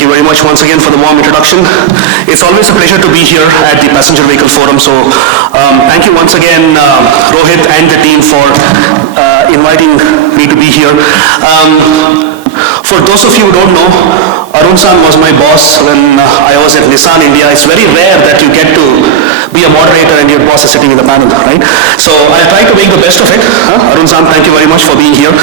Thank you very much once again for the warm introduction. It's always a pleasure to be here at the Passenger Vehicle Forum. So thank you once again, Rohit and the team for inviting me to be here. For those of you who don't know, Arun San was my boss when I was at Nissan India. It's very rare that you get to be a moderator and your boss is sitting in the panel, right? So I'll try to make the best of it. Arun San, thank you very much for being here.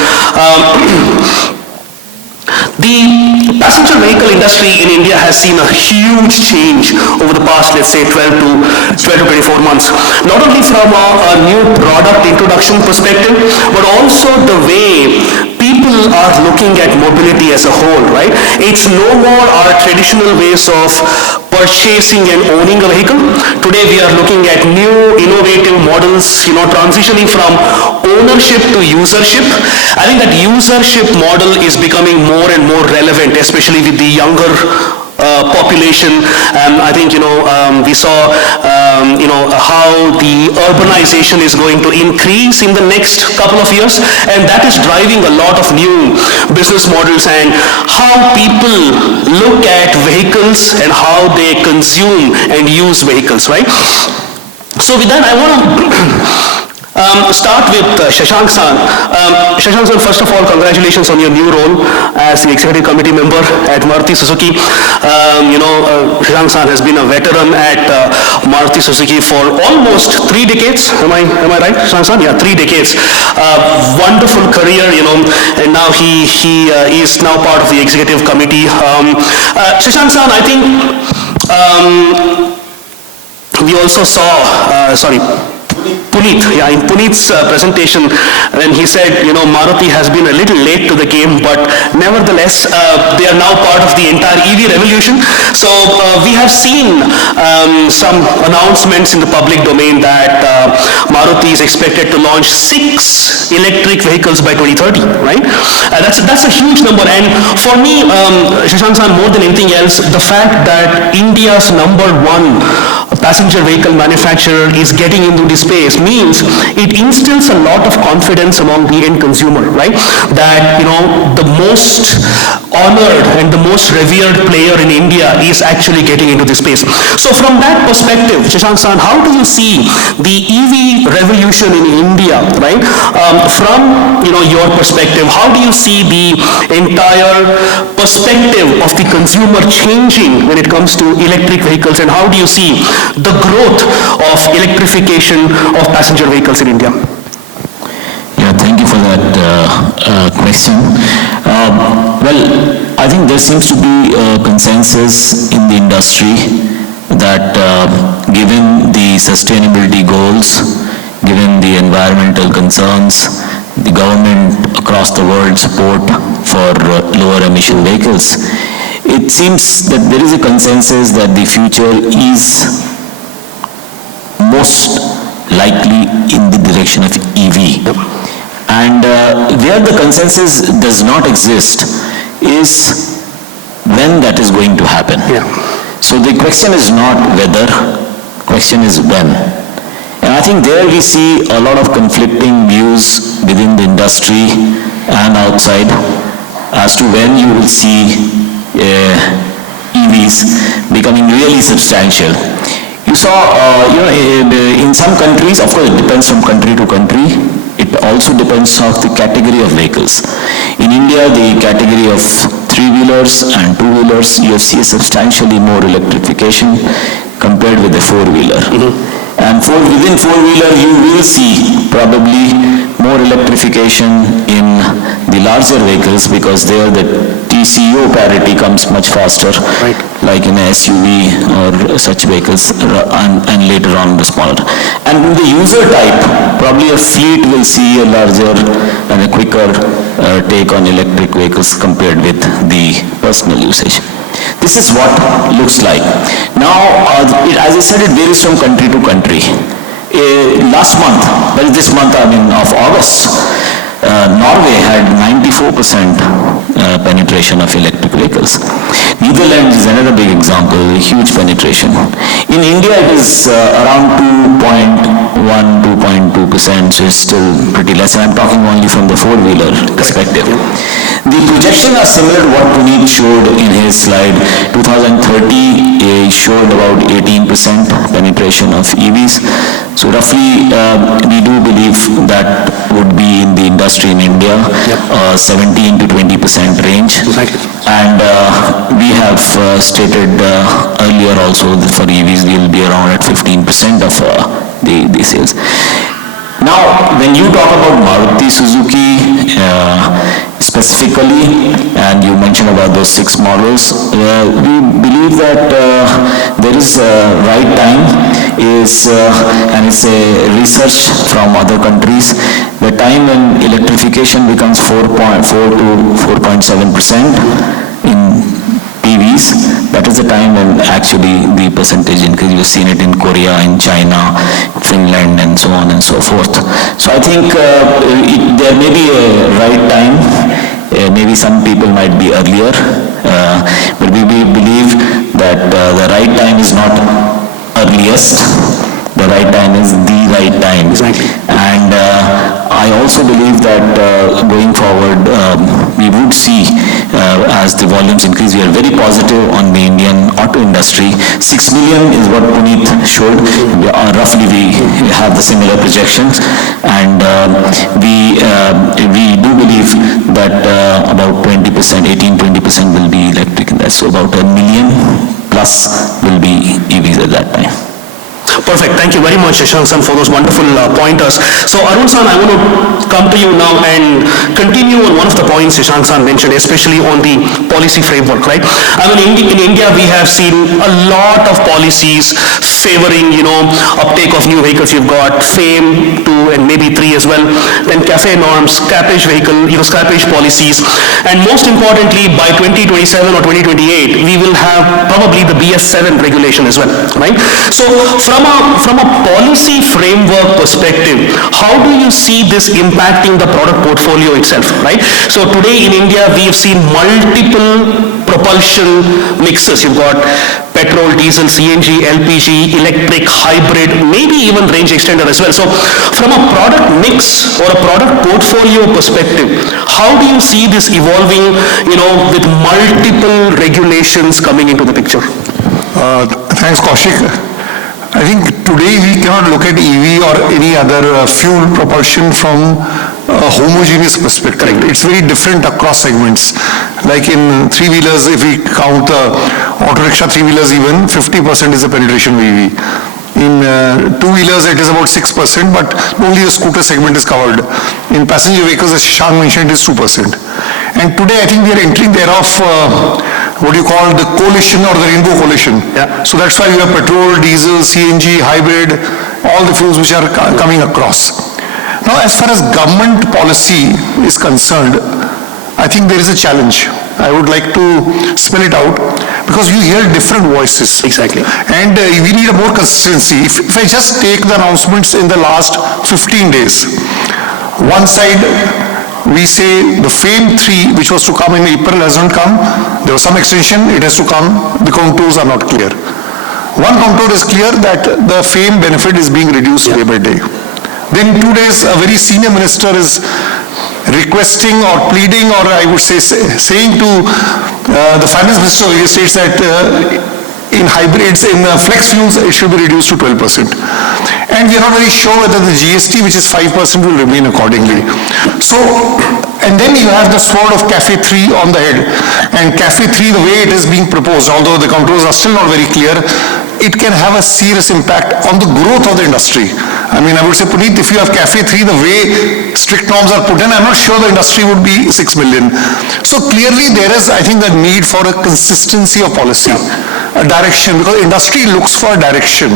The passenger vehicle industry in India has seen a huge change over the past, let's say, 12 to 24 months. Not only from a new product introduction perspective, but also the way people are looking at mobility as a whole, right? It's no more our traditional ways of purchasing and owning a vehicle. Today we are looking at new innovative models, transitioning from ownership to usership. I think that usership model is becoming more and more relevant, especially with the younger population. I think we saw how the urbanization is going to increase in the next couple of years, and that is driving a lot of new business models and how people look at vehicles and how they consume and use vehicles, right? So with that, I want to start with Shashank San. Shashank San, first of all, congratulations on your new role as the executive committee member at Maruti Suzuki. Shashank San has been a veteran at Maruti Suzuki for almost 3 decades. Am I right, Shashank San? Yeah, 3 decades. Wonderful career, and now he is now part of the executive committee. Shashank San, I think we also saw, Puneet, in Puneet's presentation, when he said, Maruti has been a little late to the game, but nevertheless, they are now part of the entire EV revolution. So we have seen some announcements in the public domain that Maruti is expected to launch 6 electric vehicles by 2030, right? That's a huge number. And for me, Shashank San, more than anything else, the fact that India's #1 passenger vehicle manufacturer is getting into this space means it instills a lot of confidence among the end consumer, right? That, the most honored and the most revered player in India is actually getting into this space. So from that perspective, Shashank San, how do you see the EV revolution in India, right? From, your perspective, how do you see the entire perspective of the consumer changing when it comes to electric vehicles, and how do you see the growth of electrification of passenger vehicles in India? Yeah, thank you for that question. Well, I think there seems to be a consensus in the industry that given the sustainability goals, given the environmental concerns, the government across the world support for lower emission vehicles, it seems that there is a consensus that the future is most likely in the direction of EV. And where the consensus does not exist is when that is going to happen. Yeah. So the question is not whether, question is when. And I think there we see a lot of conflicting views within the industry and outside as to when you will see EVs becoming really substantial. You saw, in some countries, of course it depends from country to country, it also depends on the category of vehicles. In India, the category of 3-wheelers and 2-wheelers, you see substantially more electrification compared with the 4-wheeler. Mm-hmm. And within 4-wheeler, you will see probably more electrification in the larger vehicles because there the TCO parity comes much faster, right, like in a SUV or such vehicles, and later on the smaller. And in the user type, probably a fleet will see a larger and a quicker take on electric vehicles compared with the personal usage. This is what looks like. Now, as I said, it varies from country to country. Last month, well, this month, of August, Norway had 94% penetration of electric vehicles. Netherlands is another big example, a huge penetration. In India, it is around 2.1, 2.2%, so it's still pretty less. And I'm talking only from the four-wheeler perspective. The projections are similar to what Puneet showed in his slide. 2030, he showed about 18% penetration of EVs. So roughly, we do believe that would be in the industry in India, 17 to 20% range. Exactly. And we have stated earlier also that for EVs, we will be around at 15% of the sales. Now, when you talk about Maruti Suzuki specifically, and you mentioned about those 6 models, we believe that there is a right time and it's a research from other countries, the time when electrification becomes 4.4 to 4.7% in PVs, that is the time when actually the percentage increase. You've seen it in Korea, in China, Finland, and so on and so forth. So I think there may be a right time. Maybe some people might be earlier, but we believe that the right time is not earliest. The right time is the right time. Exactly. And I also believe that going forward, we would see as the volumes increase, we are very positive on the Indian auto industry. 6 million is what Puneet showed. Roughly we have the similar projections, and we do believe that about 20%, 18-20% will be electric. So about 1 million plus will be EVs at that time. Perfect. Thank you very much, Shashank-san, for those wonderful pointers. So, Arun-san, I want to come to you now and continue on one of the points Shashank-san mentioned, especially on the policy framework, right? I mean, in India, we have seen a lot of policies favoring, uptake of new vehicles. You've got FAME 2 and maybe 3 as well, then CAFE norms, scrappage vehicle, scrappage policies, and most importantly, by 2027 or 2028, we will have probably the BS7 regulation as well, right? So, from a policy framework perspective, how do you see this impacting the product portfolio itself, right? So today in India, we have seen multiple propulsion mixes. You've got petrol, diesel, CNG, LPG, electric, hybrid, maybe even range extender as well. So from a product mix or a product portfolio perspective, how do you see this evolving, with multiple regulations coming into the picture? Thanks, Kaushik. I think today we cannot look at EV or any other fuel propulsion from a homogeneous perspective. Correct. It's very different across segments. Like in three-wheelers, if we count auto rickshaw three-wheelers even, 50% is the penetration of EV. In two-wheelers, it is about 6%, but only the scooter segment is covered. In passenger vehicles, as Shashank mentioned, it is 2%. And today, I think we are entering the era of what you call the coalition or the rainbow coalition. Yeah. So that's why we have petrol, diesel, CNG, hybrid, all the fuels which are coming across. Now, as far as government policy is concerned, I think there is a challenge. I would like to spell it out because you hear different voices. Exactly. And we need a more consistency. If I just take the announcements in the last 15 days, one side we say the FAME 3, which was to come in April, hasn't come. There was some extension, it has to come. The contours are not clear. One contour is clear that the FAME benefit is being reduced day by day. Then 2 days, a very senior minister is requesting or pleading, or I would say saying to the finance minister of the states that in hybrids, in flex fuels, it should be reduced to 12%. And we are not very sure whether the GST, which is 5%, will remain accordingly. So, and then you have the sword of CAFE 3 on the head. And CAFE 3, the way it is being proposed, although the contours are still not very clear, it can have a serious impact on the growth of the industry. I mean, I would say, Puneet, if you have CAFE 3, the way strict norms are put in, I'm not sure the industry would be 6 million. So clearly there is, I think, the need for a consistency of policy, a direction, because industry looks for a direction,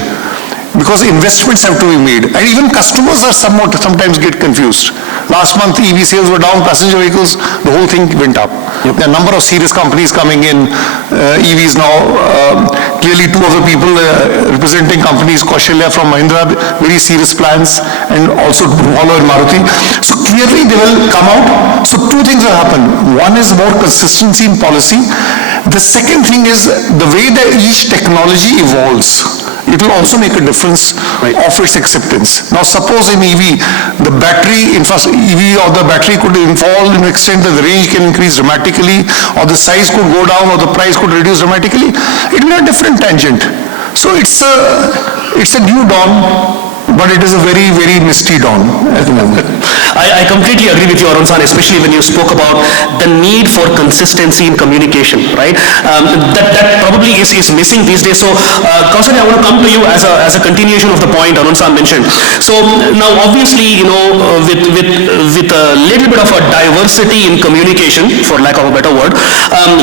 because investments have to be made. And even customers are sometimes get confused. Last month, EV sales were down, passenger vehicles, the whole thing went up. Yep. There are a number of serious companies coming in, EVs now. Clearly, two of the people representing companies, Kaushalya from Mahindra, very serious plans, and also Volvo and Maruti. So clearly, they will come out. So two things will happen. One is more consistency in policy, The second thing is the way that each technology evolves. It will also make a difference of its acceptance. Now suppose in EV, the battery EV or the battery could evolve in an extent that the range can increase dramatically, or the size could go down, or the price could reduce dramatically. It will be a different tangent. So it's a new dawn, but it is a very, very misty dawn at the moment. I completely agree with you, Arun San, especially when you spoke about the need for consistency in communication, right? That probably is missing these days. So, Kausalya, I want to come to you as a continuation of the point Arun San mentioned. So now, obviously, with a little bit of a diversity in communication, for lack of a better word,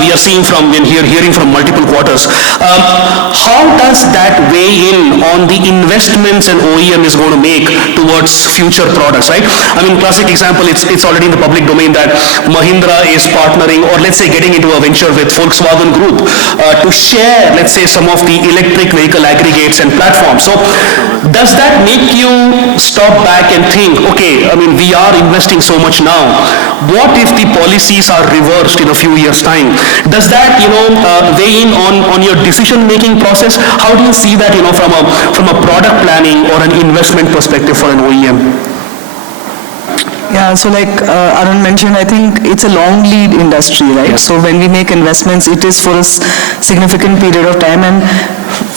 we are seeing hearing from multiple quarters. How does that weigh in on the investments and OEM is going to make towards future products, right? I mean, classic example, it's already in the public domain that Mahindra is partnering, or let's say getting into a venture with Volkswagen Group to share, let's say, some of the electric vehicle aggregates and platforms. So does that make you stop back and think, okay, I mean, we are investing so much now. What if the policies are reversed in a few years' time? Does that, weigh in on your decision-making process? How do you see that, from a product planning or an investment perspective for an OEM? Yeah, so like Arun mentioned, I think it's a long lead industry, right? Yes. So when we make investments, it is for a significant period of time, and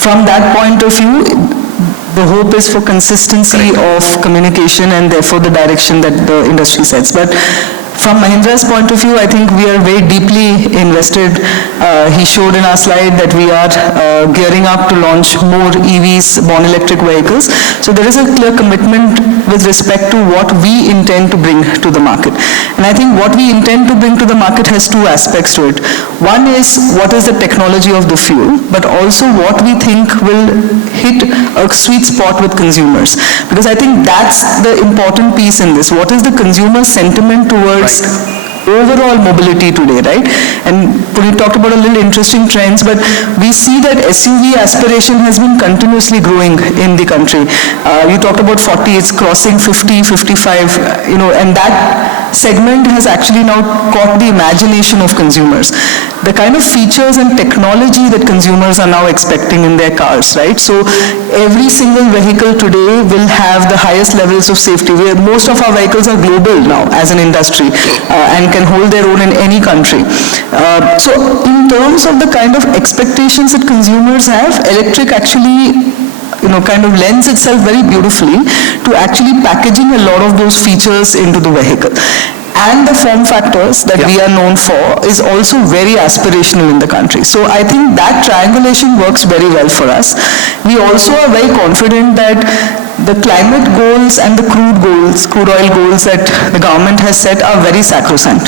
from that point of view, the hope is for consistency of communication and therefore the direction that the industry sets. But from Mahindra's point of view, I think we are very deeply invested. He showed in our slide that we are gearing up to launch more EVs, born electric vehicles. So there is a clear commitment with respect to what we intend to bring to the market. And I think what we intend to bring to the market has two aspects to it. One is what is the technology of the fuel, but also what we think will hit a sweet spot with consumers. Because I think that's the important piece in this. What is the consumer sentiment towards overall mobility today, right? And Puneet talked about a little interesting trends, but we see that SUV aspiration has been continuously growing in the country. You talked about 40, it's crossing 50, 55, and that segment has actually now caught the imagination of consumers. The kind of features and technology that consumers are now expecting in their cars, right? So every single vehicle today will have the highest levels of safety. Most of our vehicles are global now as an industry and can hold their own in any country. So in terms of the kind of expectations that consumers have, electric actually kind of lends itself very beautifully to actually packaging a lot of those features into the vehicle. And the form factors that we are known for is also very aspirational in the country. So I think that triangulation works very well for us. We also are very confident that the climate goals and the crude oil goals that the government has set are very sacrosanct.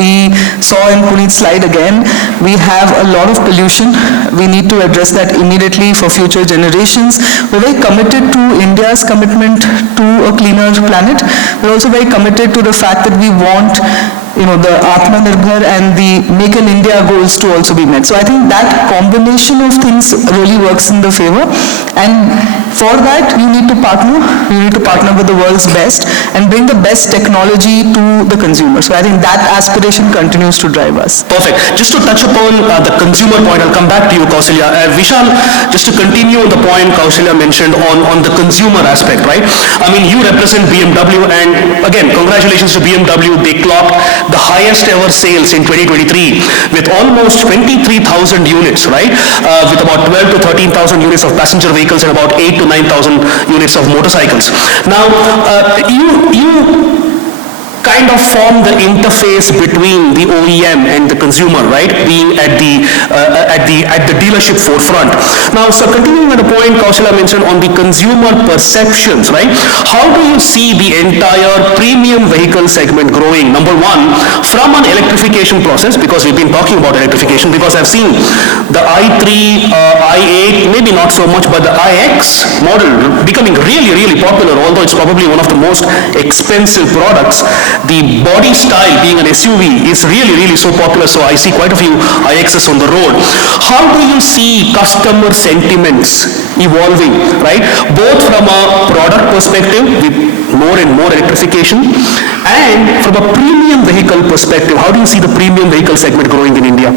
We saw in Puneet's slide again, we have a lot of pollution. We need to address that immediately for future generations. We're very committed to India's commitment to a cleaner planet. We're also very committed to the fact that we want the Atmanirbhar and the Make in India goals to also be met. So I think that combination of things really works in the favor. And for that, you need to partner with the world's best and bring the best technology to the consumer. So I think that aspiration continues to drive us. Perfect. Just to touch upon the consumer point, I'll come back to you, Kausalya. Vishal, just to continue on the point Kausalya mentioned on the consumer aspect, right? I mean, you represent BMW, and again, congratulations to BMW. They clocked the highest ever sales in 2023 with almost 23,000 units, right? With about 12 to 13,000 units of passenger vehicles and about 8 to 9,000 units of motorcycles. Now, you kind of form the interface between the OEM and the consumer, right? Being at the dealership forefront. Now, so continuing on the point Kausalya mentioned on the consumer perceptions, right? How do you see the entire premium vehicle segment growing? Number one, from an electrification process, because we've been talking about electrification, because I've seen the i3, i8, maybe not so much, but the iX model becoming really, really popular, although it's probably one of the most expensive products. The body style, being an SUV, is really, really so popular, so I see quite a few iXs on the road. How do you see customer sentiments evolving, right? Both from a product perspective, with more and more electrification, and from a premium vehicle perspective, how do you see the premium vehicle segment growing in India?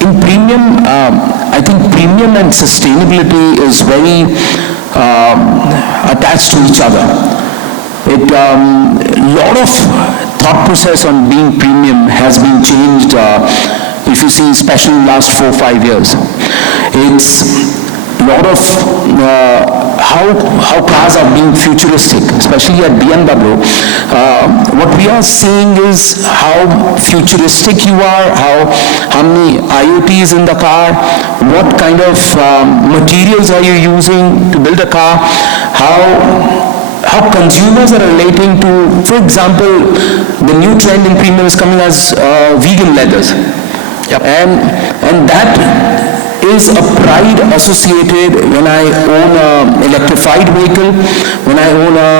in premium, I think premium and sustainability is very attached to each other. Lot of thought process on being premium has been changed, if you see, especially in the last 4-5 years. It's a lot of how cars are being futuristic, especially at BMW. What we are seeing is how futuristic you are, how many IoTs in the car, what kind of materials are you using to build a car, how consumers are relating to, for example, the new trend in premium is coming as vegan leathers. Yep. And that is a pride associated when I own an electrified vehicle, when I own a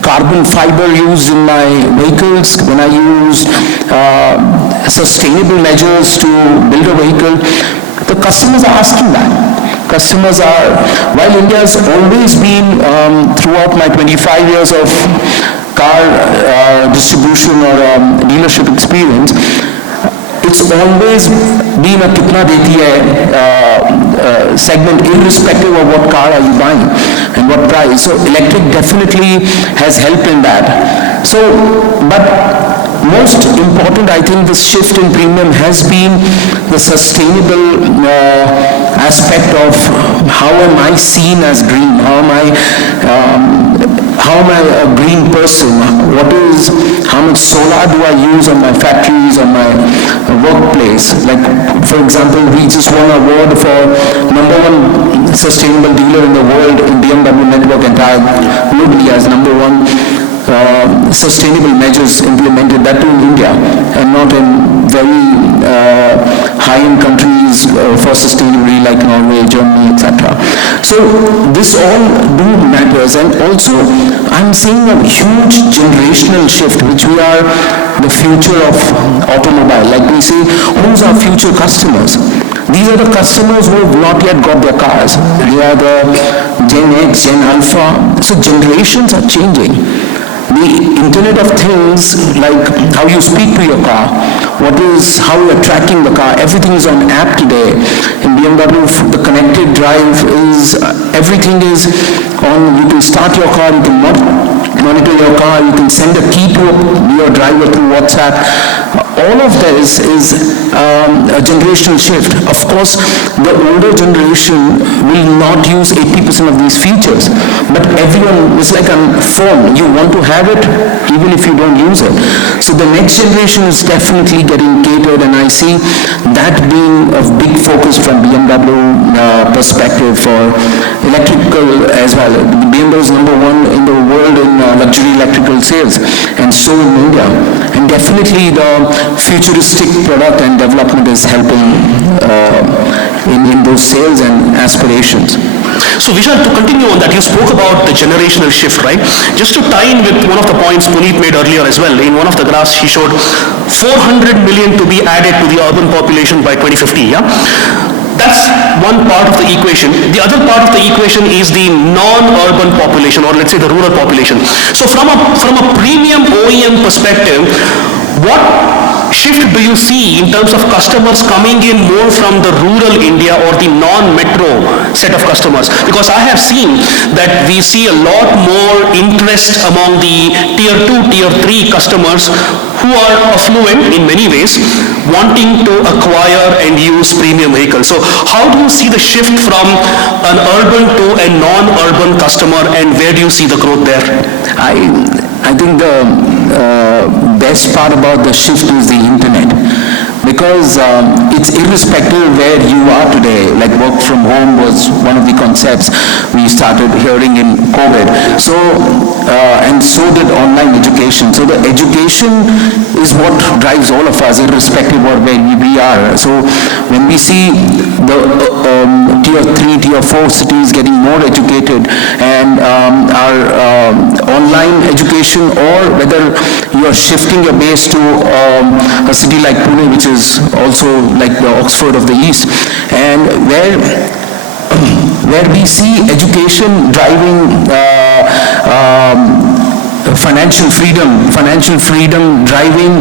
carbon fiber used in my vehicles, when I use sustainable measures to build a vehicle. The customers are asking that. Customers are, while India has always been, throughout my 25 years of car distribution or dealership experience, it's always been a kitna deti hai segment, irrespective of what car are you buying and what price. So electric definitely has helped in that. So, but most important, I think this shift in premium has been the sustainable aspect of how am I seen as green, how am I a green person, how much solar do I use on my factories, on my workplace. Like, for example, we just won an award for #1 sustainable dealer in the world in BMW network entire globally as #1 sustainable measures implemented, that too in India and not in very high-end countries for sustainability like Norway, Germany, etc. So this all do matters, and also I'm seeing a huge generational shift, which we are the future of automobile. Like we say, who's our future customers? These are the customers who have not yet got their cars. They are the Gen X, Gen Alpha. So generations are changing. The Internet of Things, like how you speak to your car, how you are tracking the car, everything is on app today. In BMW, the connected drive is, everything is on, you can start your car, you can monitor your car, you can send a key to your driver through WhatsApp. All of this is a generational shift. Of course, the older generation will not use 80% of these features, but everyone, it's like a phone, you want to have it even if you don't use it. So the next generation is definitely getting catered, and I see that being a big focus from BMW perspective for electrical as well. BMW is #1 in the world in luxury electrical sales, and so in India. And definitely the futuristic product and development is helping in those sales and aspirations. So Vishal, to continue on that, you spoke about the generational shift, right? Just to tie in with one of the points Puneet made earlier as well, in one of the graphs he showed 400 million to be added to the urban population by 2050, yeah? That's one part of the equation. The other part of the equation is the non-urban population, or let's say the rural population. So from a premium OEM perspective, what shift do you see in terms of customers coming in more from the rural India or the non-metro set of customers? Because I have seen that we see a lot more interest among the tier 2, tier 3 customers who are affluent in many ways, wanting to acquire and use premium vehicles. So how do you see the shift from an urban to a non-urban customer, and where do you see the growth there? I think the best part about the shift is the internet, because it's irrespective of where you are today. Like work from home was one of the concepts we started hearing in COVID. So and so did online education. So the education is what drives all of us, irrespective of where we are. So when we see the tier 3, tier 4 cities getting more educated, and our online education, or whether you are shifting your base to a city like Pune, which is also like the Oxford of the East, and where we see education driving financial freedom driving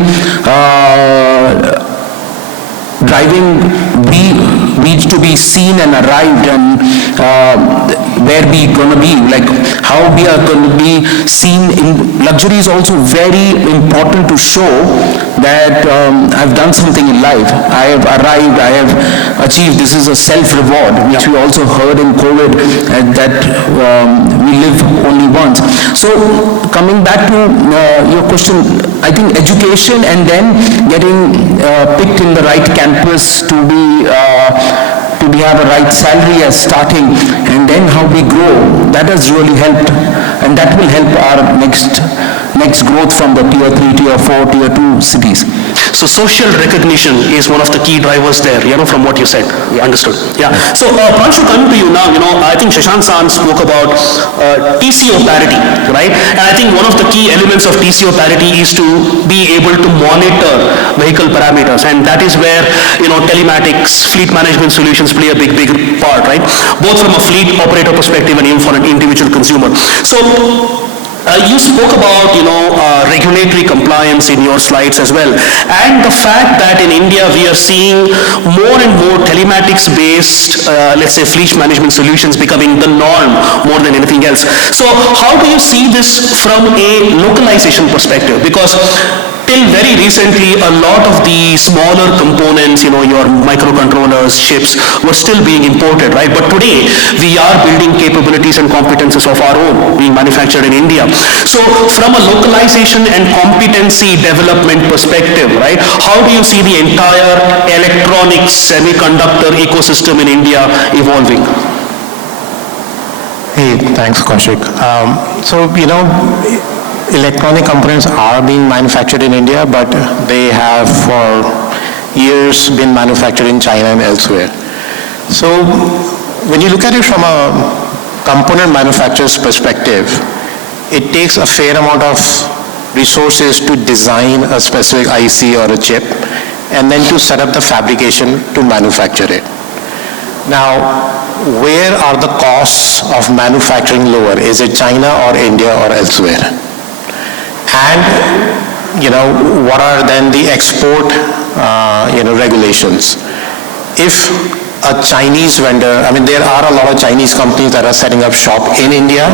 driving we to be seen and arrived, and where we going to be, like how we are going to be seen in luxury is also very important to show that I've done something in life, I have arrived, I have achieved. This is a self-reward, which we also heard in COVID, that we live only once. So coming back to your question, I think education and then getting picked in the right campus to have a right salary as starting, and then how we grow, that has really helped, and that will help our next growth from the tier 3, tier 4, tier 2 cities. So social recognition is one of the key drivers there, from what you said. Understood. Yeah. So Pranshu, coming to you now, I think Shashank San spoke about TCO parity, right? And I think one of the key elements of TCO parity is to be able to monitor vehicle parameters, and that is where, telematics, fleet management solutions play a big part, right? Both from a fleet operator perspective and even for an individual consumer. So you spoke about, regulatory compliance in your slides as well, and the fact that in India we are seeing more and more telematics-based, let's say, fleet management solutions becoming the norm more than anything else. So how do you see this from a localization perspective? Because till very recently, a lot of the smaller components, your microcontrollers, chips, were still being imported, right? But today, we are building capabilities and competences of our own, being manufactured in India. So from a localization and competency development perspective, right, how do you see the entire electronics semiconductor ecosystem in India evolving? Hey, thanks, Kaushik. Electronic components are being manufactured in India, but they have for years been manufactured in China and elsewhere. So when you look at it from a component manufacturer's perspective, it takes a fair amount of resources to design a specific IC or a chip, and then to set up the fabrication to manufacture it. Now, where are the costs of manufacturing lower? Is it China or India or elsewhere? And, what are then the export, regulations? If a Chinese vendor, there are a lot of Chinese companies that are setting up shop in India,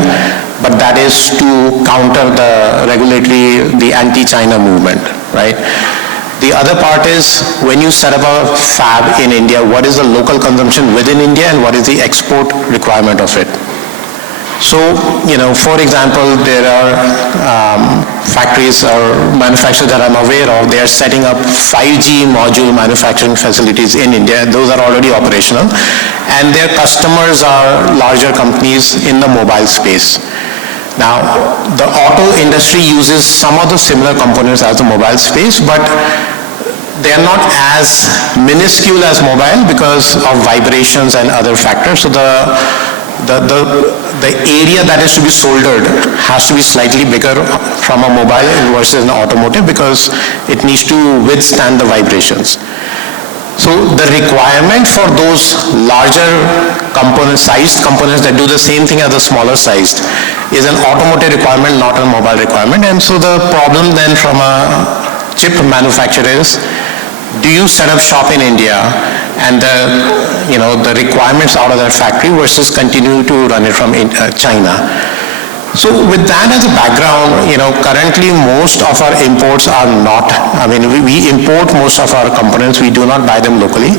but that is to counter the anti-China movement, right? The other part is, when you set up a fab in India, what is the local consumption within India and what is the export requirement of it? So, for example, there are factories or manufacturers that I'm aware of, they are setting up 5G module manufacturing facilities in India. Those are already operational. And their customers are larger companies in the mobile space. Now, the auto industry uses some of the similar components as the mobile space, but they are not as minuscule as mobile because of vibrations and other factors. So the area that is to be soldered has to be slightly bigger from a mobile versus an automotive because it needs to withstand the vibrations. So the requirement for those larger sized components that do the same thing as the smaller sized is an automotive requirement, not a mobile requirement. And so the problem then from a chip manufacturer is, do you set up shop in India and the requirements out of their factory versus continue to run it from China? So with that as a background, currently most of our imports are not, we import most of our components, we do not buy them locally.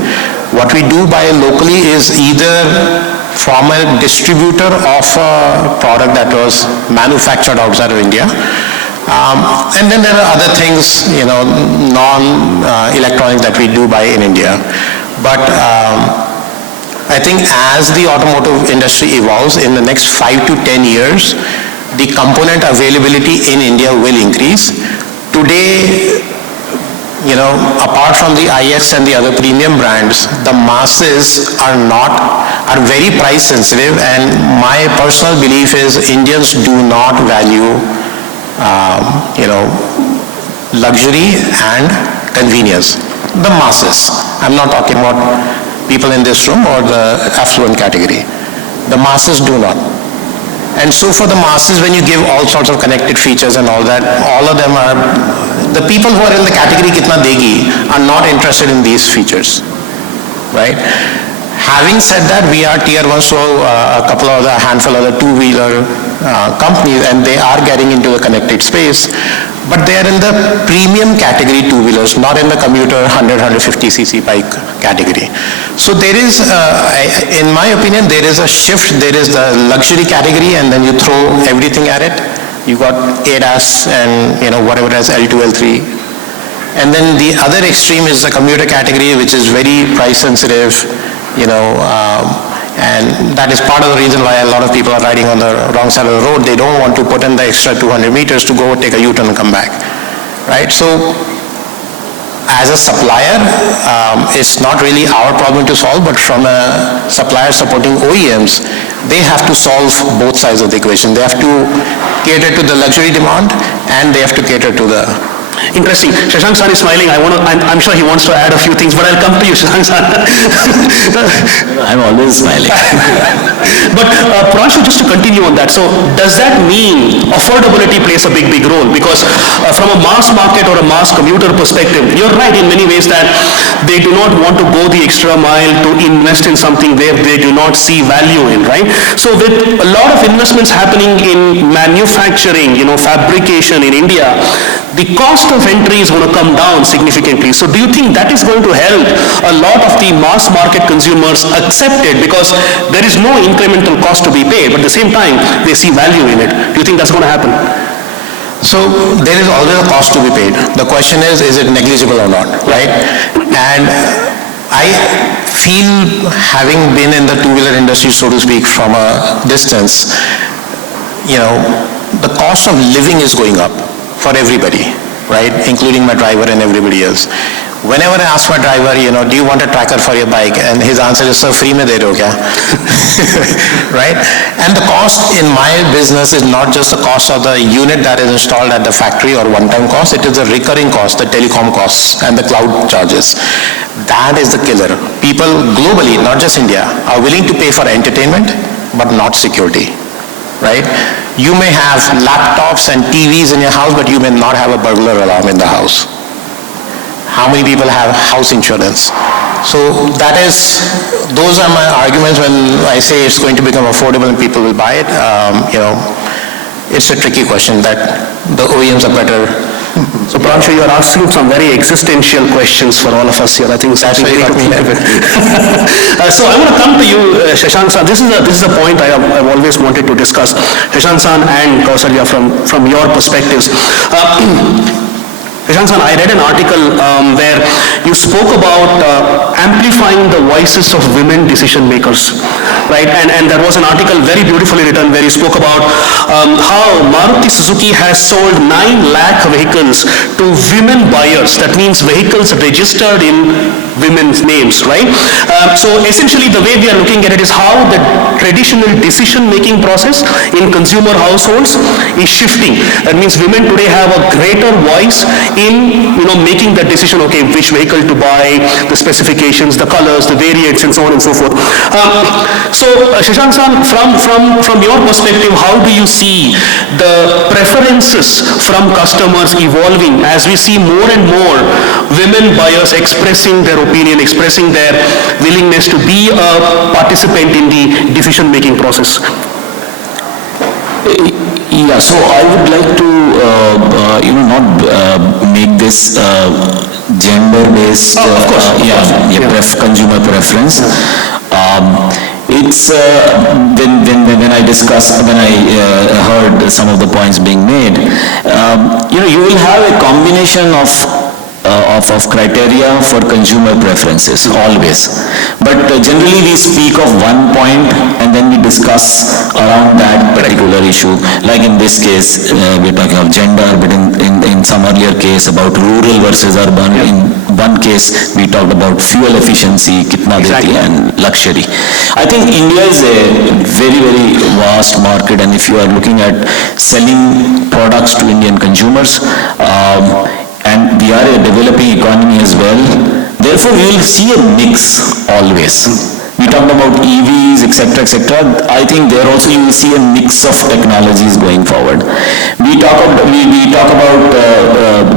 What we do buy locally is either from a distributor of a product that was manufactured outside of India, and then there are other things, non-electronic that we do buy in India. But I think as the automotive industry evolves in the next 5 to 10 years, the component availability in India will increase. Today, apart from the iX and the other premium brands, the masses are very price sensitive, and my personal belief is Indians do not value luxury and convenience. The masses. I'm not talking about people in this room or the affluent category. The masses do not. And so for the masses, when you give all sorts of connected features and all that, all of them are, the people who are in the category kitna degi are not interested in these features, right? Having said that, we are tier 1, so a couple of the handful of the two-wheeler companies, and they are getting into the connected space, but they are in the premium category two-wheelers, not in the commuter 100-150cc bike category. So there is, in my opinion, there is a shift. There is the luxury category, and then you throw everything at it. You got ADAS and whatever as L2, L3. And then the other extreme is the commuter category, which is very price sensitive, and that is part of the reason why a lot of people are riding on the wrong side of the road. They don't want to put in the extra 200 meters to go take a U-turn and come back, right? So as a supplier, it's not really our problem to solve, but from a supplier supporting OEMs, they have to solve both sides of the equation. They have to cater to the luxury demand, and they have to cater to the... Interesting. Shashank Sir is smiling. I'm sure he wants to add a few things, but I'll come to you, Shashank Sir. I'm always smiling. But Pranshu, just to continue on that, so does that mean affordability plays a big role? Because from a mass market or a mass commuter perspective, you're right in many ways that they do not want to go the extra mile to invest in something where they do not see value in, right? So with a lot of investments happening in manufacturing, fabrication in India, the cost of entry is going to come down significantly. So do you think that is going to help a lot of the mass market consumers accept it, because there is no incremental cost to be paid, but at the same time they see value in it? Do you think that's going to happen? So there is always a cost to be paid. The question is it negligible or not, right? And I feel, having been in the two-wheeler industry, so to speak, from a distance, the cost of living is going up for everybody, right? Including my driver and everybody else. Whenever I ask my driver, do you want a tracker for your bike? And his answer is, sir, free mein de rahe ho kya? Right? And the cost in my business is not just the cost of the unit that is installed at the factory or one-time cost, it is the recurring cost, the telecom costs and the cloud charges. That is the killer. People globally, not just India, are willing to pay for entertainment, but not security, right? You may have laptops and TVs in your house, but you may not have a burglar alarm in the house. How many people have house insurance? So those are my arguments when I say it's going to become affordable and people will buy it. It's a tricky question that the OEMs are better. So Pranshu, you are asking some very existential questions for all of us here. I think That's why you got me there. So I want to come to you, Shashank San. This is a point I've always wanted to discuss. Shashank San and Kausalya, from your perspectives. Shashank San, I read an article where you spoke about amplifying the voices of women decision makers, right? And there was an article very beautifully written where you spoke about how Maruti Suzuki has sold 9 lakh vehicles to women buyers. That means vehicles registered in women's names, right? So essentially the way we are looking at it is how the traditional decision-making process in consumer households is shifting. That means women today have a greater voice in making that decision, okay, which vehicle to buy, the specifications, the colors, the variants, and so on and so forth. So Shashank San, from your perspective, how do you see the preferences from customers evolving as we see more and more women buyers expressing their opinion, expressing their willingness to be a participant in the decision-making process? Yeah, so I would like to, not make this gender-based, of course. Consumer preference. It's when I heard some of the points being made, you will have a combination of criteria for consumer preferences, always. But generally we speak of one point and then we discuss around that particular issue. Like in this case, we're talking of gender, but in some earlier case about rural versus urban. In one case, we talked about fuel efficiency, kitna deti, and luxury. I think India is a very, very vast market, and if you are looking at selling products to Indian consumers, and we are a developing economy as well. Therefore, we will see a mix always. We talked about EVs, etc., etc. I think there also you will see a mix of technologies going forward. We talk about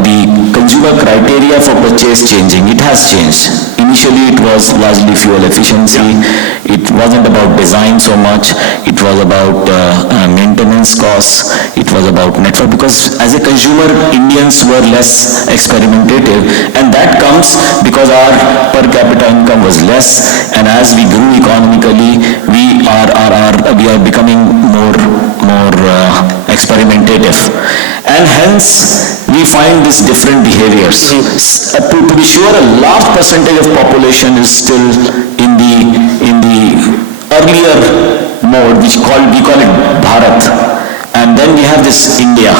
the consumer criteria for purchase changing. It has changed. Initially, it was largely fuel efficiency. It wasn't about design so much. It was about maintenance costs. It was about network, because as a consumer, Indians were less experimentative, and that comes because our per capita income was less, and as we grew economically, we are becoming more experimentative, and hence we find these different behaviors. To be sure, a large percentage of population is still in the earlier mode, we call it Bharat, and then we have this India.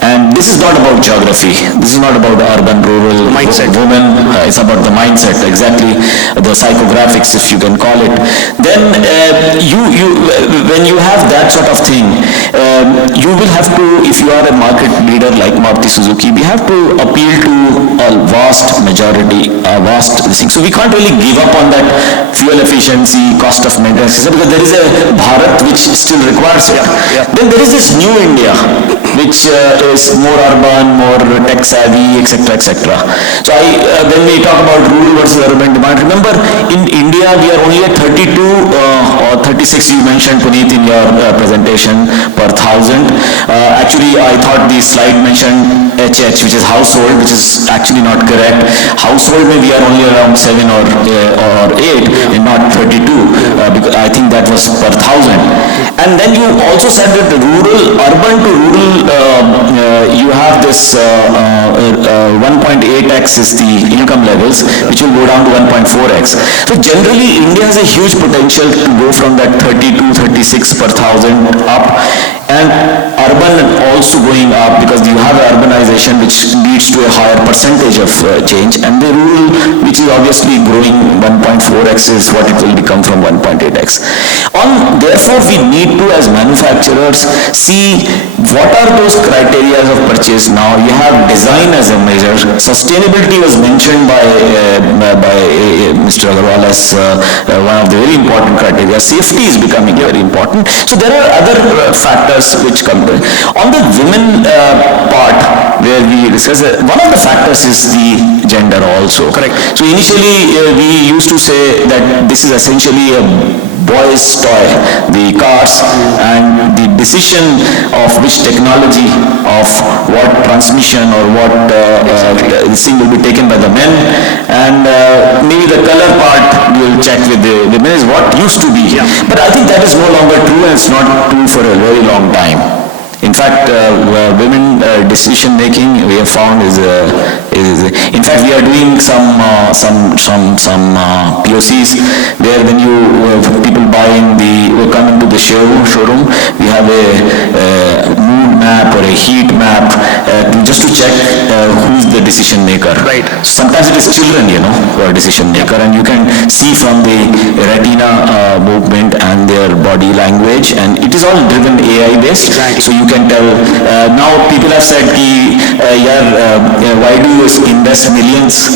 And this is not about geography. This is not about urban, rural, Mindset. women. It's about the mindset, exactly, the psychographics, if you can call it. Then when you have that sort of thing, you will have to, if you are a market leader like Maruti Suzuki, we have to appeal to a vast majority, a vast thing. So we can't really give up on that fuel efficiency, cost of maintenance, because there is a Bharat which still requires it. Then there is this new India, which is more urban, more tech savvy, etc., etc. So when we talk about rural versus urban demand, remember in India we are only at 32 or 36, you mentioned, Puneet, in your presentation, per thousand. Actually, I thought the slide mentioned HH, which is household, which is actually not correct. Household we are only around 7 or 8 and not 32, because I think that was per thousand. And then you also said that the urban to rural, you have this 1.8x is the income levels, which will go down to 1.4x. So generally, India has a huge potential to go from that 32, 36 per thousand up, and urban also going up, because you have urbanization which leads to a higher percentage of change, and the rural, which is obviously growing 1.4x, is what it will become from 1.8x. Therefore, we need to, as manufacturers, see what are those criteria of purchase now. You have design as a measure. Sustainability was mentioned by Mr. Agarwal as one of the very important criteria. Safety is becoming very important. So there are other factors which come to it. On the women part, where we discuss, one of the factors is the gender also. Correct. So initially, we used to say that this is essentially a boys' toy, the cars, and the decision of which technology, of what transmission or what this thing will be taken by the men, and maybe the color part we will check with the women is what used to be. But I think that is no longer true, and it's not true for a very long time. In fact, women decision making, we have found is in fact we are doing some POCs where when people come into the showroom, we have a mood map or a heat map just to check who is the decision maker. Right. Sometimes it is children, who are decision maker, and you can see from the retina movement and their body language, and it is all driven AI based. Exactly. So you can tell. Now people have said, why do you invest millions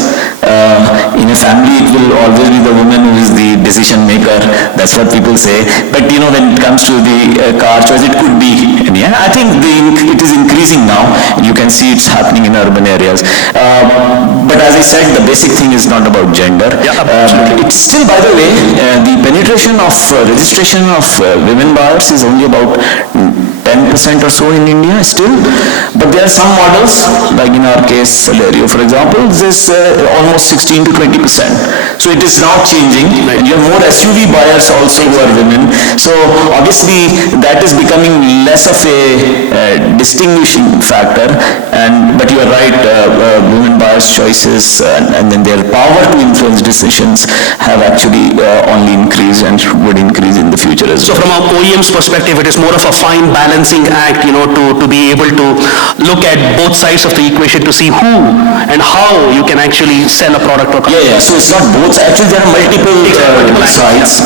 in a family? It will always be the woman who is the decision maker. That's what people say. But when it comes to the car choice, it could be. I think it is increasing now. You can see it's happening in urban areas. But as I said, the basic thing is not about gender. It's still, by the way, the penetration of registration of women buyers is only about 10% or so in India still, but there are some models, like in our case, Celerio, for example, this almost 16 to 20%. So it is now changing, and you have more SUV buyers also who are women. So obviously that is becoming less of a distinguishing factor. But you are right, women buyers' choices and then their power to influence decisions have actually only increased and would increase in the future as well. So from our OEM's perspective, it is more of a fine balancing balancing act, to be able to look at both sides of the equation to see who and how you can actually sell a product or Yeah, so it's not both, actually there are multiple multiple sides,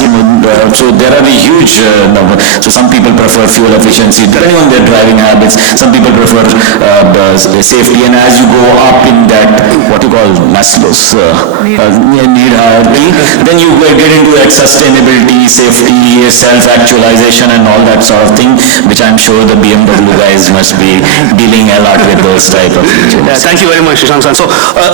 so there are a huge number. So some people prefer fuel efficiency, depending on their driving habits, some people prefer safety, and as you go up in that, what you call Maslow's need hierarchy, then you get into sustainability, safety, self-actualization and all that sort of thing, which I'm sure the BMW guys must be dealing a lot with those type of features. Yeah, thank you very much, Shashank-san. So,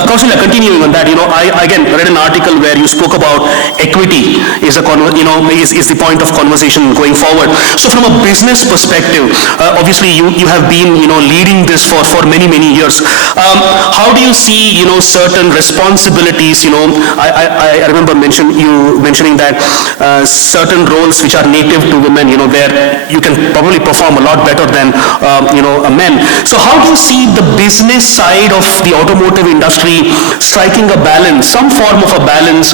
Kausalya, continuing on that, I again read an article where you spoke about equity is the point of conversation going forward. So, from a business perspective, obviously you have been, leading this for many years. How do you see, certain responsibilities? I remember you mentioning that certain roles which are native to women, where you can probably perform a lot better than, men. So how do you see the business side of the automotive industry striking a balance, some form of a balance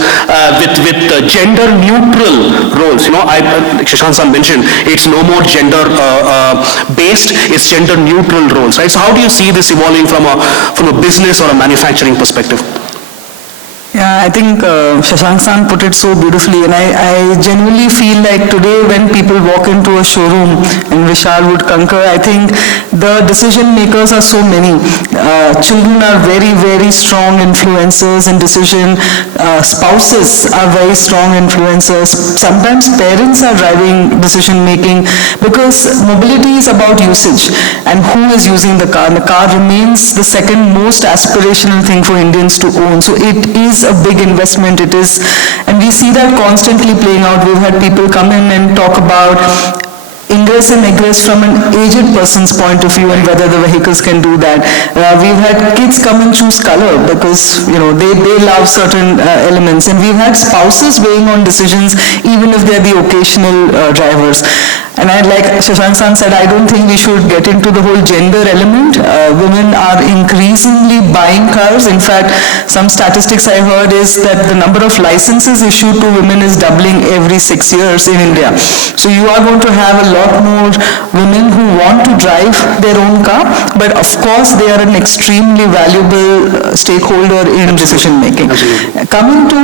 with gender-neutral roles? Like Shashank-san mentioned, it's no more gender-based, it's gender-neutral roles, right? So how do you see this evolving from a business or a manufacturing perspective? Yeah, I think Shashank-san put it so beautifully, and I genuinely feel like today when people walk into a showroom, and Vishal would concur, I think the decision makers are so many. Children are very strong influencers in decision. Spouses are very strong influencers. Sometimes parents are driving decision making, because mobility is about usage and who is using the car. The car remains the second most aspirational thing for Indians to own. So it is a big investment, it is, and we see that constantly playing out. We've had people come in and talk about ingress and egress from an aged person's point of view and whether the vehicles can do that. We've had kids come and choose color because, they love certain elements, and we've had spouses weighing on decisions even if they're the occasional drivers. And like Shashank-san said, I don't think we should get into the whole gender element. Women are increasingly buying cars. In fact, some statistics I heard is that the number of licenses issued to women is doubling every 6 years in India. So you are going to have a lot more women who want to drive their own car, but of course they are an extremely valuable stakeholder in decision making. Coming to,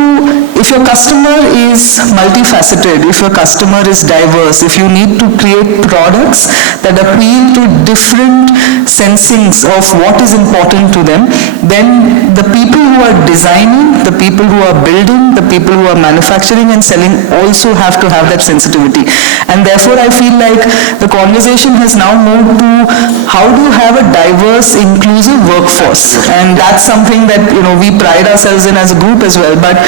if your customer is multifaceted, if your customer is diverse, if you need to create products that appeal to different sensings of what is important to them, then the people who are designing, the people who are building, the people who are manufacturing and selling also have to have that sensitivity. And therefore I feel like the conversation has now moved to how do you have a diverse, inclusive workforce, and that's something that we pride ourselves in as a group as well. But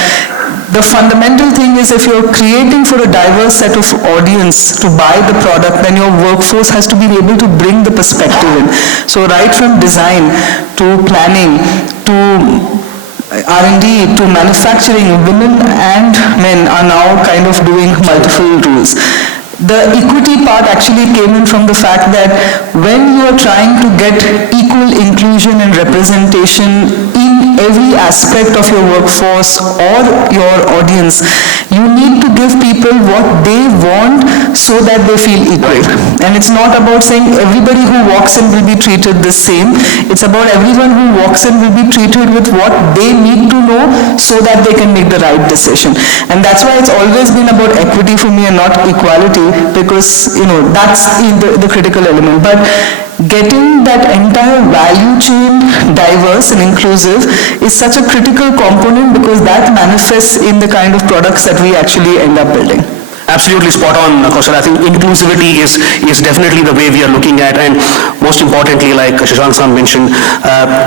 the fundamental thing is, if you're creating for a diverse set of audience to buy the product, then your workforce has to be able to bring the perspective in. So right from design to planning to R&D to manufacturing, women and men are now kind of doing multiple roles. The equity part actually came in from the fact that when you are trying to get equal inclusion and representation in every aspect of your workforce or your audience, you need to give people what they want so that they feel equal. And it's not about saying everybody who walks in will be treated the same. It's about everyone who walks in will be treated with what they need to know so that they can make the right decision. And that's why it's always been about equity for me and not equality, because that's the critical element. But getting that entire value chain diverse and inclusive is such a critical component, because that manifests in the kind of products that we actually end up building. Absolutely spot on, Kaushal. I think inclusivity is definitely the way we are looking at, and most importantly, like Shashank-san mentioned,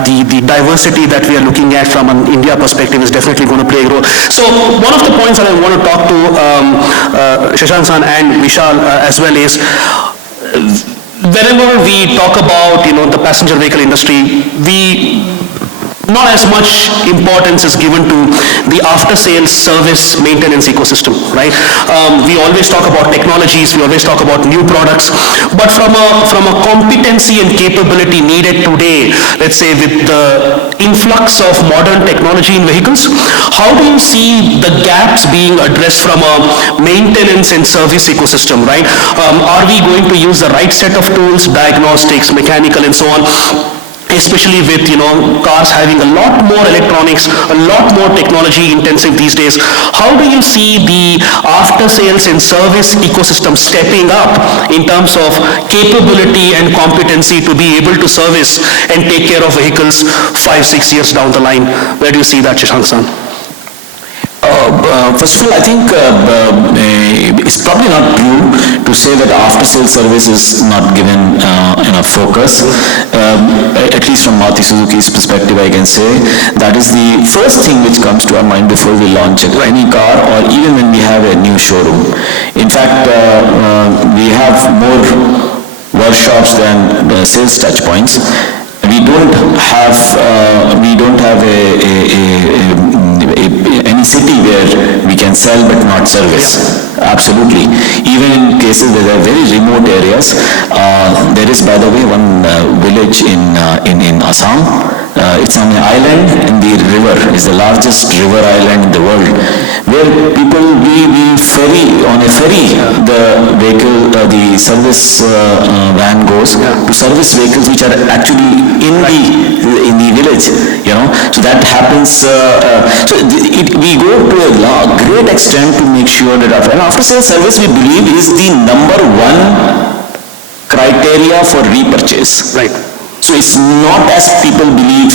the diversity that we are looking at from an India perspective is definitely going to play a role. So one of the points that I want to talk to Shashank-san and Vishal as well is, whenever we talk about the passenger vehicle industry, we not as much importance is given to the after-sales service maintenance ecosystem, right? We always talk about technologies, we always talk about new products, but from a competency and capability needed today, let's say with the influx of modern technology in vehicles, how do you see the gaps being addressed from a maintenance and service ecosystem, right? Are we going to use the right set of tools, diagnostics, mechanical and so on? Especially with, cars having a lot more electronics, a lot more technology intensive these days. How do you see the after-sales and service ecosystem stepping up in terms of capability and competency to be able to service and take care of vehicles 5-6 years down the line? Where do you see that, Shashank-san? First of all, I think it's probably not true to say that after-sales service is not given enough focus. At least from Maruti Suzuki's perspective, I can say that is the first thing which comes to our mind before we launch any car or even when we have a new showroom. In fact, we have more workshops than sales touch points. We don't have any city where we can sell but not service. Absolutely. Even in cases where there are very remote areas, there is, by the way, one village in Assam. It's on an island in the river. It's the largest river island in the world, where people we ferry on a ferry. The vehicle, the service van goes to service vehicles which are actually in the village. So that happens. We go to a great extent to make sure that after-sales service, we believe, is the number one criteria for repurchase. Right. So it's not as people believe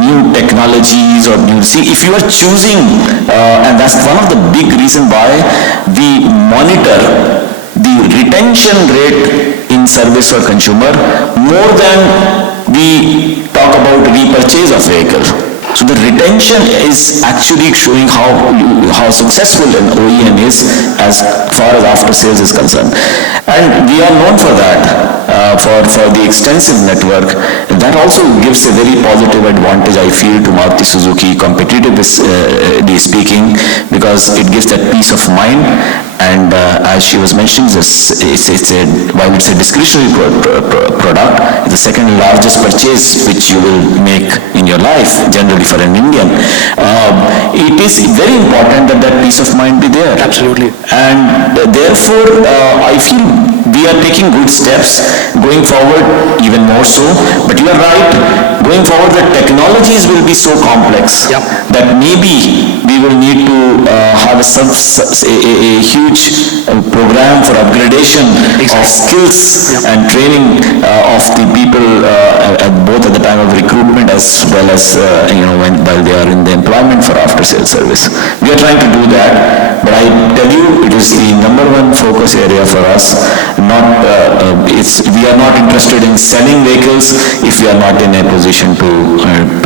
new technologies or new. See, if you are choosing, and that's one of the big reason why we monitor the retention rate in service or consumer more than we talk about repurchase of vehicle. So the retention is actually showing how successful an OEM is as far as after sales is concerned. And we are known for that, for the extensive network. That also gives a very positive advantage, I feel, to Maruti Suzuki, competitively speaking, because it gives that peace of mind. And as she was mentioning, while it's a discretionary product, it's the second largest purchase which you will make in your life, generally for an Indian. It is very important that peace of mind be there. Absolutely. And therefore, I feel we are taking good steps going forward, even more so. But you are right, going forward the technologies will be so complex that maybe we will need to have a huge program for upgradation of skills and training of the people both at the time of recruitment as well as while they are in the employment for after-sales service. We are trying to do that, but I tell you, it is the number one focus area for us. We are not interested in selling vehicles if we are not in a position to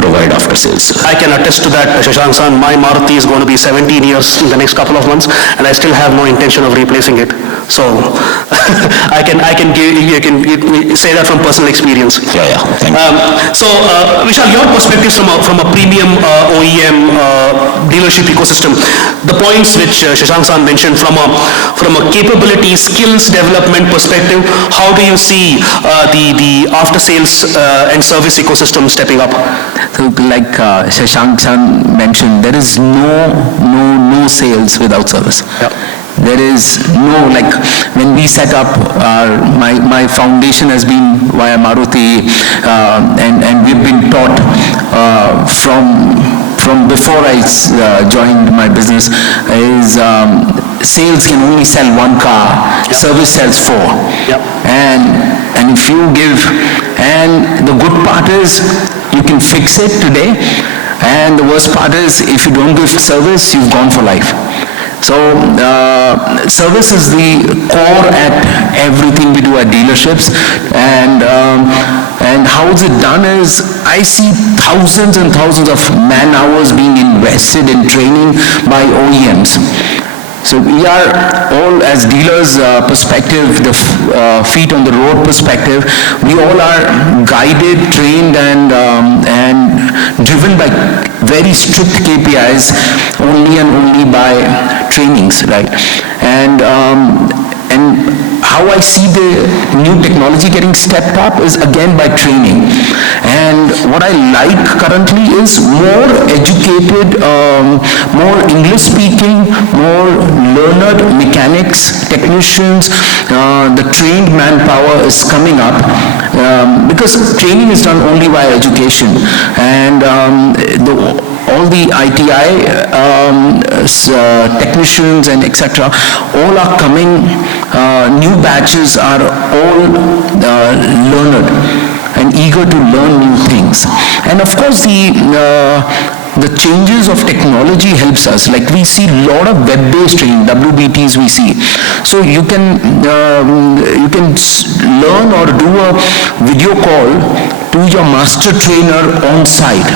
provide after-sales. I can attest to that, Shashank-san. My Maruti is going to be 17 years in the next couple of months, and I still have no intention of replacing it. So I can say that from personal experience. Yeah. Thank you. So Vishal, your perspectives from a premium OEM dealership ecosystem, the points which Shashank-san mentioned from a capability, skills development perspective, how do you see the after-sales and service ecosystem stepping up? So like Shashank-san mentioned, there is no sales without service. There is no, like when we set up my foundation has been via Maruti, and we've been taught from before I joined my business is sales can only sell one car, service sells four. And if you give, and the good part is you can fix it today, and the worst part is if you don't give service, you've gone for life. So service is the core at everything we do at dealerships, and how is it done is I see thousands and thousands of man hours being invested in training by OEMs. So we are all, as dealers perspective, the feet on the road perspective, we all are guided, trained and driven by very strict KPIs only and only by trainings, right? And how I see the new technology getting stepped up is again by training. And what I like currently is more educated, more English speaking, more learned mechanics, technicians, the trained manpower is coming up because training is done only by education. And all the ITI technicians and etc. all are coming, new batches are all learned and eager to learn new things. And of course the changes of technology helps us. Like we see a lot of web-based training, WBTs we see. So you can learn or do a video call to your master trainer on site.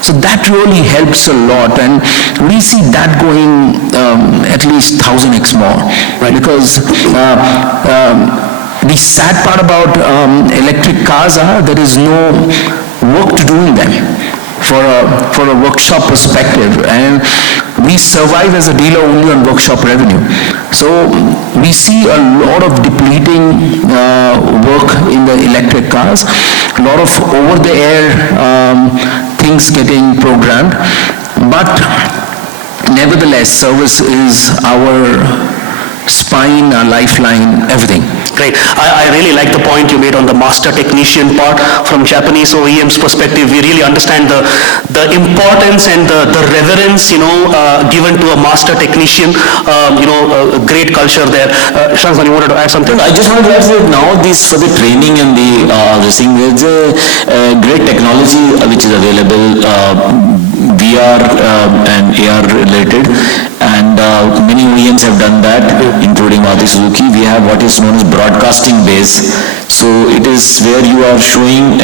So that really helps a lot, and we see that going at least 1000x more. Right. Because the sad part about electric cars are there is no work to do in them for a workshop perspective, and we survive as a dealer only on workshop revenue. So we see a lot of depleting work in the electric cars, a lot of over-the-air things getting programmed, but nevertheless service is our spine, our lifeline, everything. Great. I really like the point you made on the master technician part. From Japanese OEM's perspective, we really understand the importance and the reverence, given to a master technician. Great culture there. Shashank, you wanted to add something? I just wanted to add that now for the training and the thing, there's a great technology which is available, VR and AR related, and many OEMs have done that, including Maruti Suzuki. We have what is known as broadcasting base. So it is where you are showing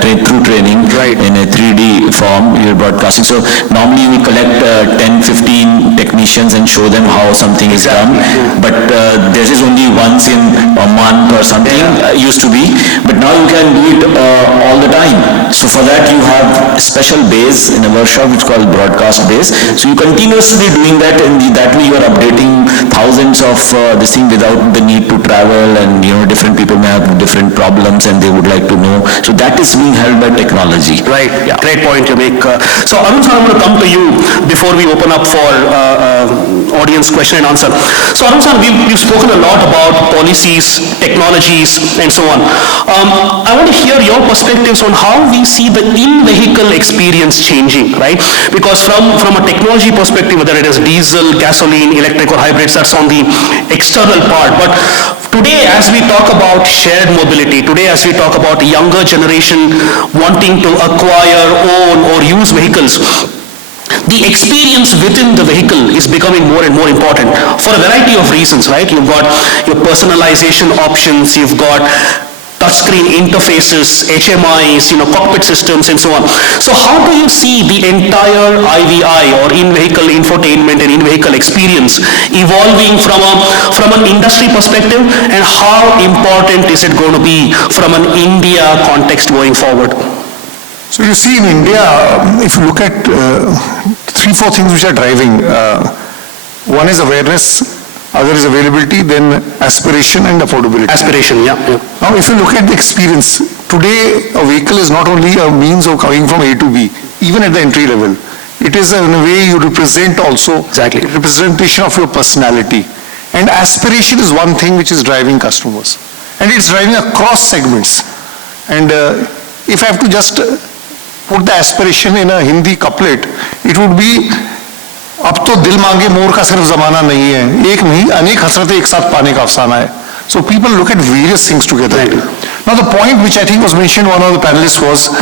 through training in a 3D form, you're broadcasting. So normally we collect 10-15 technicians and show them how something is done, but this is only once in a month or something, used to be, but now you can do it all the time. So for that you have a special base in a workshop which is called broadcast base. So you continuously doing that, and that way you are updating thousands of this thing without the need to travel, and different people may have different problems and they would like to know. So that is being held by technology. Right. Yeah. Great point you make. So Arun sir, I'm going to come to you before we open up for audience question and answer. So Arun sir, we've spoken a lot about policies, technologies, and so on. I want to hear your perspectives on how we see the in-vehicle experience changing, right? Because from a technology perspective, whether it is diesel, gasoline, electric or hybrids, that's on the external part. But today, as we talk about shared mobility, today as we talk about the younger generation wanting to acquire, own or use vehicles, the experience within the vehicle is becoming more and more important for a variety of reasons, right? You've got your personalization options, you've got touchscreen interfaces, HMIs, cockpit systems and so on. So how do you see the entire IVI or in-vehicle infotainment and in-vehicle experience evolving from an industry perspective, and how important is it going to be from an India context going forward? So you see in India, if you look at 3-4 things which are driving, one is awareness, other is availability, then aspiration and affordability. Aspiration, yeah. Now, if you look at the experience, today a vehicle is not only a means of going from A to B, even at the entry level. It is in a way you represent also, exactly, representation of your personality. And aspiration is one thing which is driving customers. And it's driving across segments. And if I have to just put the aspiration in a Hindi couplet, it would be, अब तो दिल मांगे मोर का सिर्फ जमाना नहीं है, एक नहीं अनेक हसरतें एक साथ पाने का अफसाना है. So people look at various things together. Now the point which I think was mentioned, one of the panelists, was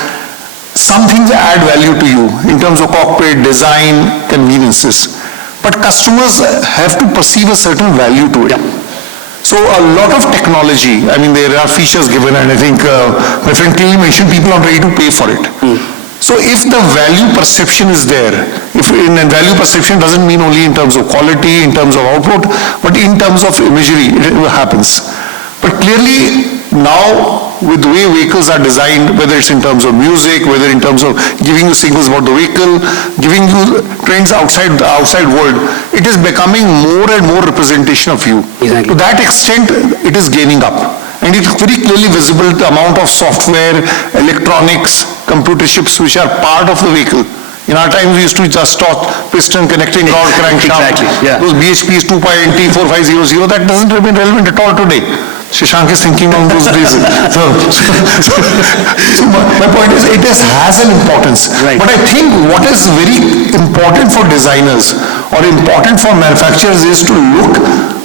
some things add value to you in terms of cockpit, design, conveniences. But customers have to perceive a certain value to it. So a lot of technology, I mean there are features given, and I think my friend clearly mentioned people are ready to pay for it. So if the value perception is there, if in and value perception doesn't mean only in terms of quality, in terms of output, but in terms of imagery, it happens. But clearly now, with the way vehicles are designed, whether it's in terms of music, whether in terms of giving you signals about the vehicle, giving you trends outside the outside world, it is becoming more and more representation of you. Exactly. To that extent, it is gaining up. And it's very clearly visible the amount of software, electronics, computer chips which are part of the vehicle. In our time, we used to just talk piston, connecting rod, crankshaft. Exactly, yeah. Those BHPs 2.NT 4500, that doesn't remain relevant at all today. Shashank is thinking on those days. So my point is, it has an importance. Right. But I think what is very important for designers or important for manufacturers is to look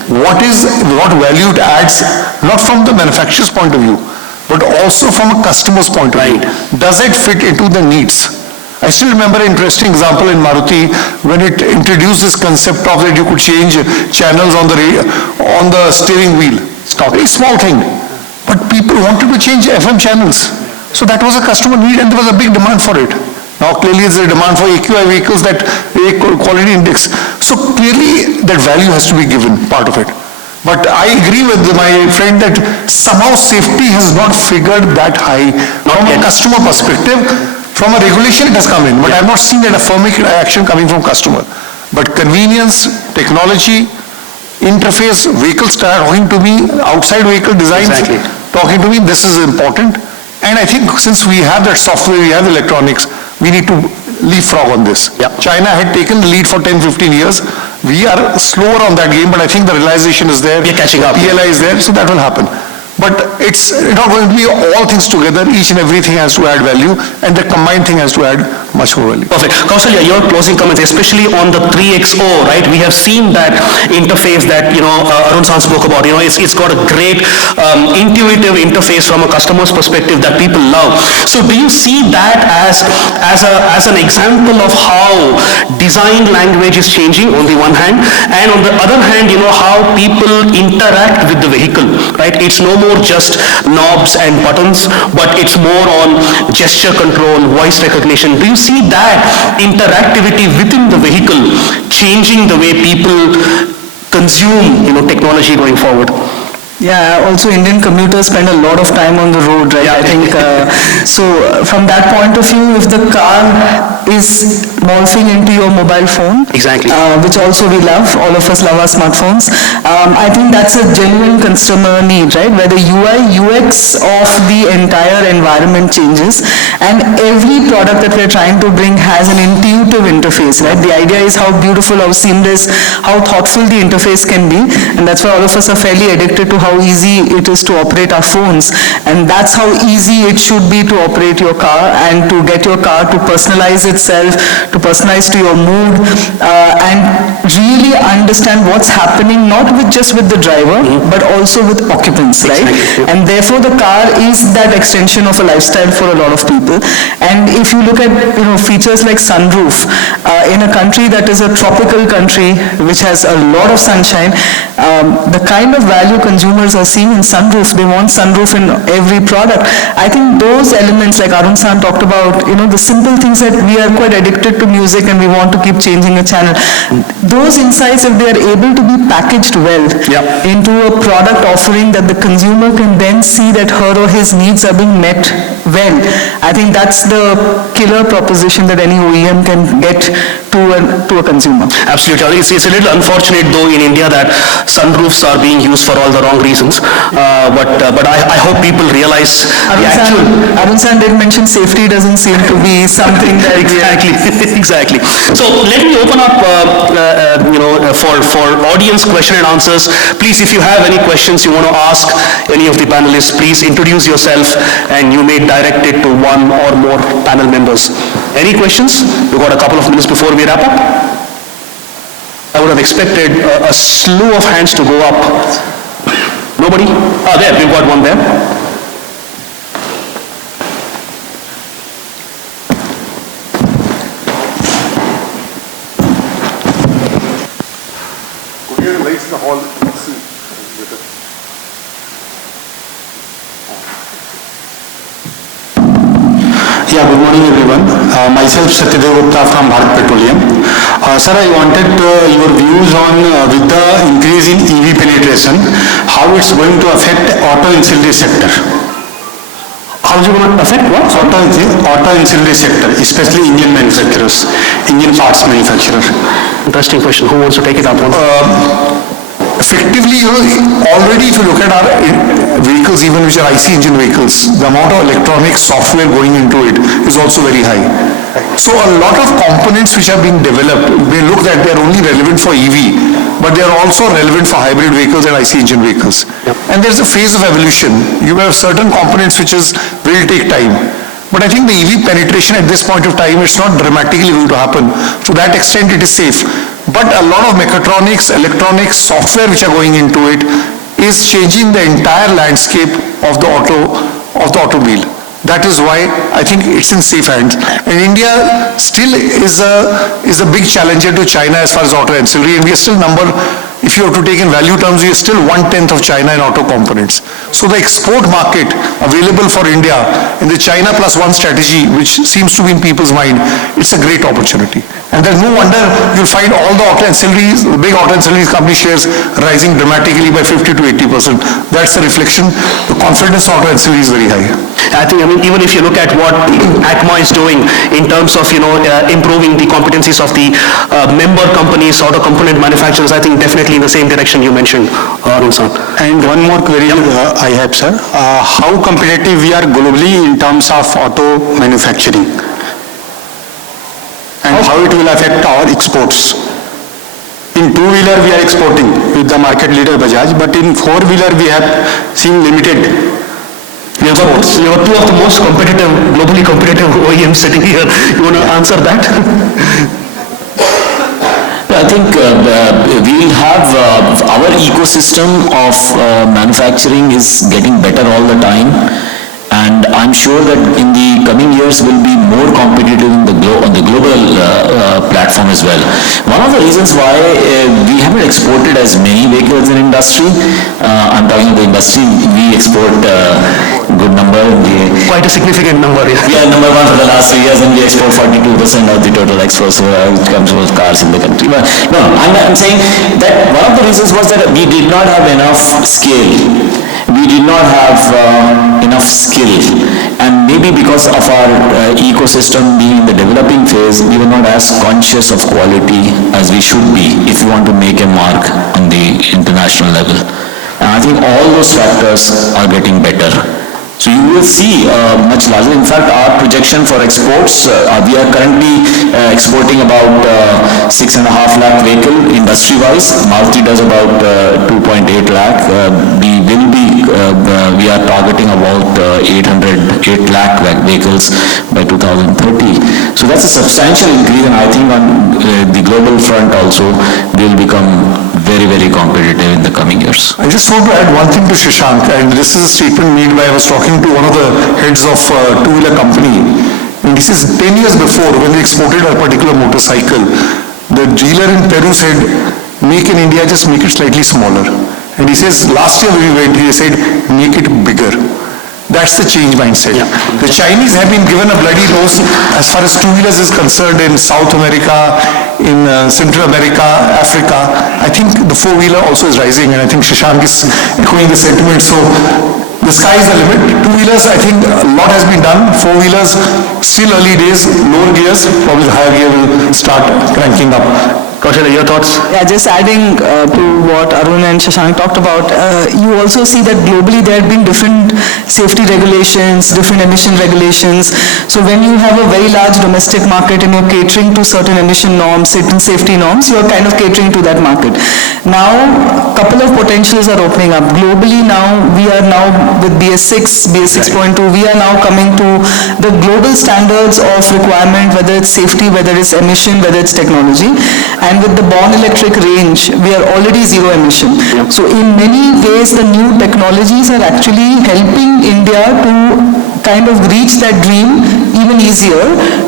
what value it adds, not from the manufacturer's point of view, but also from a customer's point of view. Does it fit into the needs? I still remember an interesting example in Maruti when it introduced this concept of that you could change channels on the steering wheel. It's a very small thing, but people wanted to change FM channels. So that was a customer need and there was a big demand for it. Now clearly there's a demand for AQI vehicles, that quality index. So clearly that value has to be given, part of it. But I agree with my friend that somehow safety has not figured that high. From a customer perspective, from a regulation it has come in, but I have not seen that affirmative action coming from customer. But convenience, technology, interface, vehicles start talking to me, outside vehicle designs, talking to me, this is important. And I think since we have that software, we have electronics, we need to leapfrog on this. China had taken the lead for 10-15 years. We are slower on that game, but I think the realization is there. We're catching up. PLI is there, so that will happen. But it's not going to be all things together. Each and everything has to add value, and the combined thing has to add much more value. Perfect. Kausalya, your closing comments, especially on the 3XO, right? We have seen that interface that, Arun San spoke about. It's got a great intuitive interface from a customer's perspective that people love. So do you see that as an example of how design language is changing on the one hand, and on the other hand, how people interact with the vehicle, right? It's no more just knobs and buttons, but it's more on gesture control, voice recognition. Do you see that interactivity within the vehicle changing the way people consume, technology going forward? Yeah, also Indian commuters spend a lot of time on the road, right? Yeah. I think, so from that point of view, if the car is morphing into your mobile phone, Exactly. Which also we love, all of us love our smartphones, I think that's a genuine customer need, right? Where the UI, UX of the entire environment changes, and every product that we're trying to bring has an intuitive interface, right? The idea is how beautiful, how seamless, how thoughtful the interface can be, and that's why all of us are fairly addicted to how easy it is to operate our phones, and that's how easy it should be to operate your car and to get your car to personalize itself, to personalize to your mood, and really understand what's happening, not just with the driver, but also with occupants, right? And therefore the car is that extension of a lifestyle for a lot of people. And if you look at features like sunroof, in a country that is a tropical country which has a lot of sunshine, the kind of value consumers are seeing in sunroof, they want sunroof in every product. I think those elements, like Arun San talked about, the simple things that we are quite addicted to music and we want to keep changing a channel. Those insights, if they are able to be packaged well into a product offering that the consumer can then see that her or his needs are being met well, I think that's the killer proposition that any OEM can get to a consumer. Absolutely. It's a little unfortunate though in India that sunroofs are being used for all the wrong reasons. But I hope people realize the actual... Arun San did mention safety doesn't seem to be something that... Exactly. So let me open up, for audience question and answers. Please, if you have any questions you want to ask any of the panelists, please introduce yourself and you may direct it to one or more panel members. Any questions? We've got a couple of minutes before we wrap up. I would have expected a slew of hands to go up. Nobody? There, we've got one there. Yeah, good morning everyone. Myself Satyadev Gupta from Bharat Petroleum. Sir, I wanted your views on with the increase in EV penetration, how it's going to affect auto ancillary sector. How is it going to affect what? Auto ancillary sector, especially engine manufacturers, engine parts manufacturer. Interesting question. Who wants to take it up? Effectively, already if you look at our vehicles, even which are IC engine vehicles, the amount of electronic software going into it is also very high. So a lot of components which are being developed, they look that they are only relevant for EV, but they are also relevant for hybrid vehicles and IC engine vehicles. And there's a phase of evolution. You have certain components which will take time. But I think the EV penetration at this point of time, it's not dramatically going to happen. To that extent, it is safe. But a lot of mechatronics, electronics, software which are going into it is changing the entire landscape of the automobile. That is why I think it's in safe hands. And India still is a big challenger to China as far as auto ancillary, and we are still if you have to take in value terms, we are still 1/10 of China in auto components. So the export market available for India in the China plus one strategy, which seems to be in people's mind, it's a great opportunity. And there's no wonder you'll find all the auto ancillaries, the big auto ancillaries company shares rising dramatically by 50 to 80%. That's a reflection. The confidence of auto ancillary is very high. I think, even if you look at what ACMA is doing in terms of, improving the competencies of the member companies, auto component manufacturers, I think definitely in the same direction you mentioned, Arun sir. And one more query I have, sir. How competitive we are globally in terms of auto manufacturing? And how it will affect our exports? In two-wheeler we are exporting with the market leader Bajaj, but in four-wheeler we have seen limited. You have two of the most competitive, globally competitive OEMs sitting here. You want to answer that? I think we will have our ecosystem of manufacturing is getting better all the time, and I'm sure that in the coming years will be more competitive in on the global platform as well. One of the reasons why we haven't exported as many vehicles in industry, I'm talking of the industry, we export good number. Quite a significant number, yeah. We are number one for the last 3 years, and we export 42% of the total exports which comes from cars in the country. But no, I'm saying that one of the reasons was that we did not have enough scale. We did not have enough skill, and maybe because of our ecosystem being in the developing phase, we were not as conscious of quality as we should be if we want to make a mark on the international level. And I think all those factors are getting better. So you will see much larger. In fact, our projection for exports, we are currently exporting about 6.5 lakh vehicle industry-wise. Maruti does about 2.8 lakh. We are targeting about 8 lakh vehicles by 2030. So that's a substantial increase, and I think on the global front also, we will become very, very competitive in the coming years. I just want to add one thing to Shashank, and this is a statement made by, I was talking to one of the heads of a two-wheeler company, and this is 10 years before when they exported a particular motorcycle. The dealer in Peru said, make in India, just make it slightly smaller. And he says, last year when we went, he said, make it bigger. That's the change mindset. Yeah. The Chinese have been given a bloody nose as far as two-wheelers is concerned in South America, in Central America, Africa. I think the four-wheeler also is rising, and I think Shashank is echoing the sentiment. So the sky is the limit. Two-wheelers, I think a lot has been done. Four-wheelers, still early days, lower gears, probably the higher gear will start cranking up. Kaushal, your thoughts? Yeah, just adding to what Arun and Shashank talked about, you also see that globally there have been different safety regulations, different emission regulations. So when you have a very large domestic market and you're catering to certain emission norms, certain safety norms, you're kind of catering to that market. Now, a couple of potentials are opening up. Globally now, we are now with BS6, BS 6.2, we are now coming to the global standards of requirement, whether it's safety, whether it's emission, whether it's technology. And with the Born Electric range, we are already zero emission. So in many ways, the new technologies are actually helping India to kind of reach that dream even easier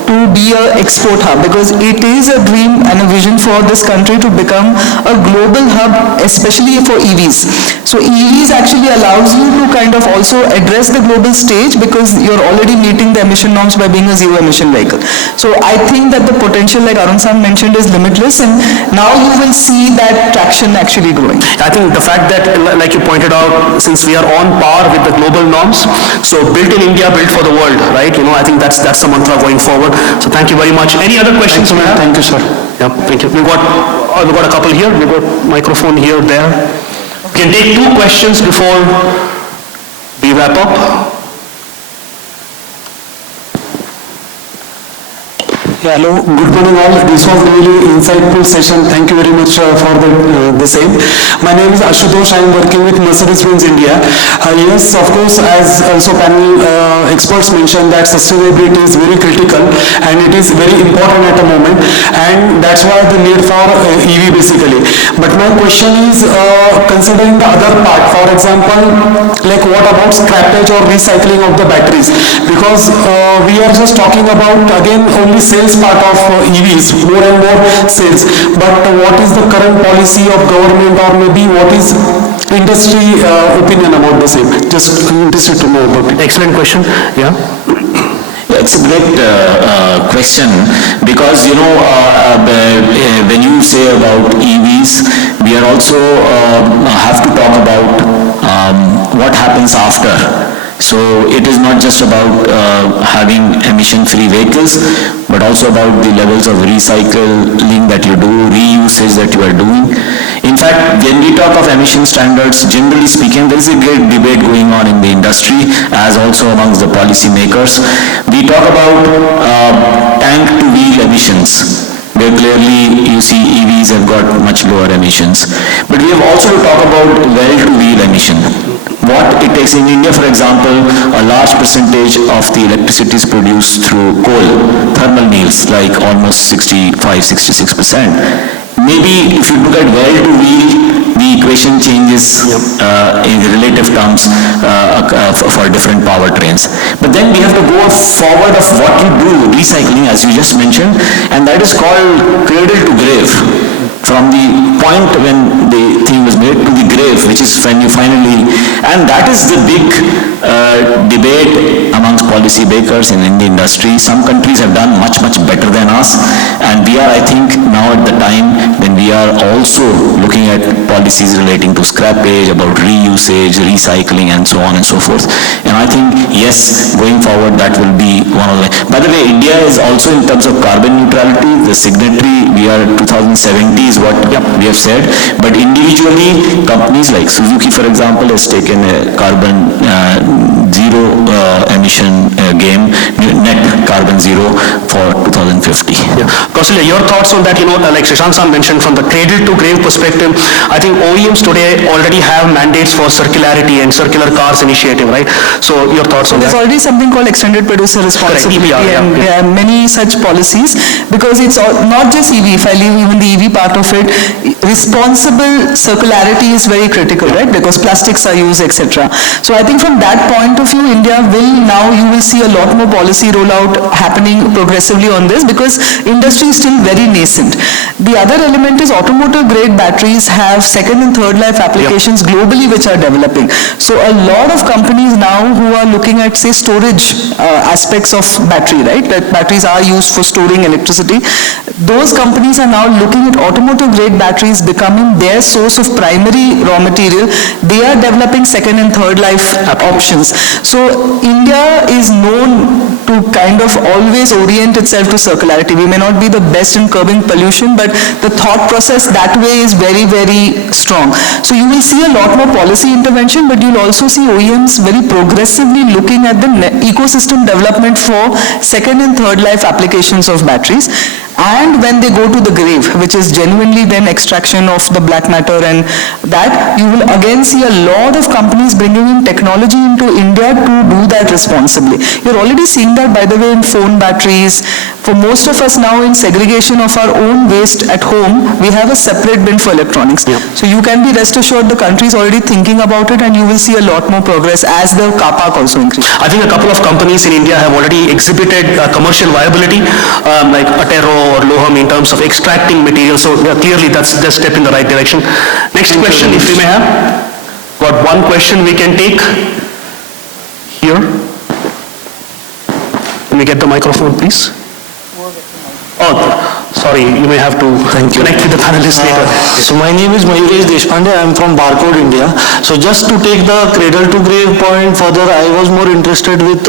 to be a export hub, because it is a dream and a vision for this country to become a global hub, especially for EVs. So EVs actually allows you to kind of also address the global stage, because you're already meeting the emission norms by being a zero emission vehicle. So I think that the potential, like Arun San mentioned, is limitless, and now you will see that traction actually growing. I think the fact that, like you pointed out, since we are on par with the global norms, so built in India, built for the world, right? I think that's the mantra going forward. So thank you very much. Any other questions? Thank you, sir. Yeah, thank you. We've got a couple here. We've got microphone here, there. We can take 2 questions before we wrap up. Yeah, hello, good morning all. This was really insightful session. Thank you very much for the same. My name is Ashutosh. I am working with Mercedes-Benz India. Yes, of course, as also panel experts mentioned, that sustainability is very critical and it is very important at the moment, and that's why the need for EV basically. But my question is, considering the other part, for example, like what about scrappage or recycling of the batteries? Because we are just talking about again only sales part of EVs, more and more sales, but what is the current policy of government, or maybe what is industry opinion about the same? Just interested to know about it. Excellent question. Yeah. It's a great question, because when you say about EVs, we are also have to talk about what happens after. So it is not just about having emission-free vehicles, but also about the levels of recycling that you do, reusage that you are doing. In fact, when we talk of emission standards, generally speaking, there is a great debate going on in the industry, as also amongst the policy makers. We talk about tank-to-wheel emissions, where clearly you see EVs have got much lower emissions. But we have also to talk about well-to-wheel emission. What it takes in India, for example, a large percentage of the electricity is produced through coal, thermal mills, like almost 65-66%. Maybe if you look at well-to-wheel, the equation changes in relative terms for different powertrains. But then we have to go forward of what you do, recycling, as you just mentioned, and that is called cradle to grave. From the point when the thing was made to the grave, which is when you finally, and that is the big debate amongst policy makers in the industry. Some countries have done much better than us, and we are, I think, now at the time when we are also looking at policies relating to scrappage, about reusage, recycling, and so on and so forth. And I think, yes, going forward, that will be one of the... By the way, India is also, in terms of carbon neutrality, the signatory. We are 2070 is what we have said, but individually, companies like Suzuki, for example, has taken a carbon zero emission game, net carbon zero for 2050. Yeah. Kausalya, your thoughts on that, like Shashank San mentioned, from the cradle to grave perspective, I think OEMs today already have mandates for circularity and circular cars initiative, right? So your thoughts on that? There's already something called extended producer responsibility, EPR, and there are many such policies, because it's not just EV. If I leave even the EV part of it, responsible circularity is very critical, right? Because plastics are used, etc. So I think from that point of view, India you will see a lot more policy rollout happening progressively on this, because industry is still very nascent. The other element is automotive grade batteries have second and third life applications globally which are developing. So a lot of companies now who are looking at, say, storage aspects of battery, right? That batteries are used for storing electricity. Those companies are now looking at automotive grade batteries becoming their source of primary raw material. They are developing second and third life options. So India is known to kind of always orient itself to circularity. We may not be the best in curbing pollution, but the thought process that way is very, very strong. So you will see a lot more policy intervention, but you'll also see OEMs very progressively looking at the ecosystem development for second and third life applications of batteries. And when they go to the grave, which is genuinely then extraction of the black matter, and that, you will again see a lot of companies bringing in technology into India to do that responsibly. You're already seeing that, by the way, in phone batteries, For most of us now, in segregation of our own waste at home, we have a separate bin for electronics. So you can be rest assured the country is already thinking about it, and you will see a lot more progress as the car park also increases. I think a couple of companies in India have already exhibited commercial viability, like Atero or Loham, in terms of extracting material. So clearly that's a step in the right direction. Next question, if we may have. Got one question we can take here. Can we get the microphone, please? Oh, sorry, you may have to connect with the panelists later. So my name is Mayuresh Deshpande, I am from Barcode India. So just to take the cradle to grave point further, I was more interested with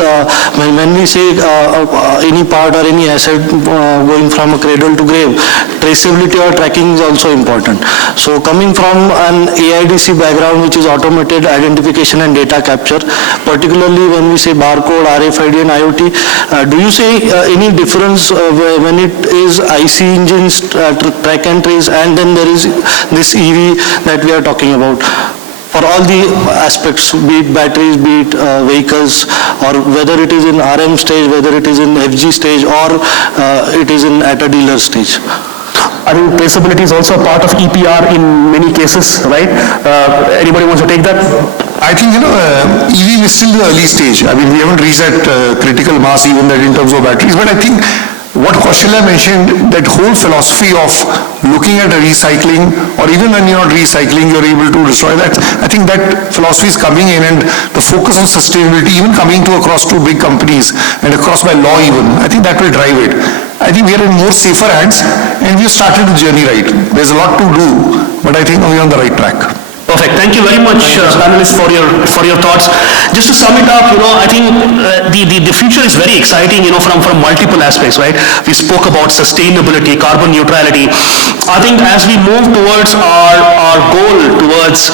when we say any part or any asset going from a cradle to grave, traceability or tracking is also important. So coming from an AIDC background, which is automated identification and data capture, particularly when we say barcode, RFID and IoT, do you see any difference when it is IC engines, track and trace, and then there is this EV that we are talking about? For all the aspects, be it batteries, be it vehicles, or whether it is in RM stage, whether it is in FG stage, or it is at a dealer stage. I think traceability is also a part of EPR in many cases, right? Anybody wants to take that? I think, EV is still the early stage. I mean, we haven't reached that critical mass even that in terms of batteries, but I think what Kaushalya mentioned, that whole philosophy of looking at a recycling, or even when you're not recycling, you're able to destroy that. I think that philosophy is coming in, and the focus on sustainability, even coming to across two big companies and across by law even, I think that will drive it. I think we are in more safer hands, and we've started the journey right. There's a lot to do, but I think we're on the right track. Perfect. Thank you very much, panelists, for your thoughts. Just to sum it up, I think the future is very exciting, from multiple aspects, right? We spoke about sustainability, carbon neutrality. I think as we move towards our goal towards,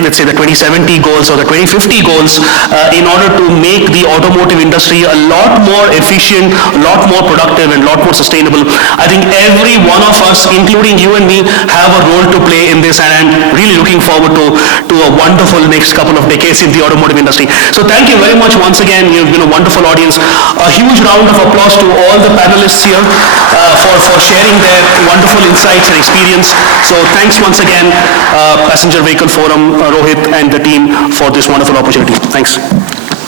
let's say, the 2070 goals or the 2050 goals, in order to make the automotive industry a lot more efficient, a lot more productive, and a lot more sustainable, I think every one of us, including you and me, have a role to play in this, and I'm really looking forward to a wonderful next couple of decades in the automotive industry. So thank you very much once again. You've been a wonderful audience. A huge round of applause to all the panelists here for sharing their wonderful insights and experience. So thanks once again, Passenger Vehicle Forum, Rohit and the team, for this wonderful opportunity. Thanks.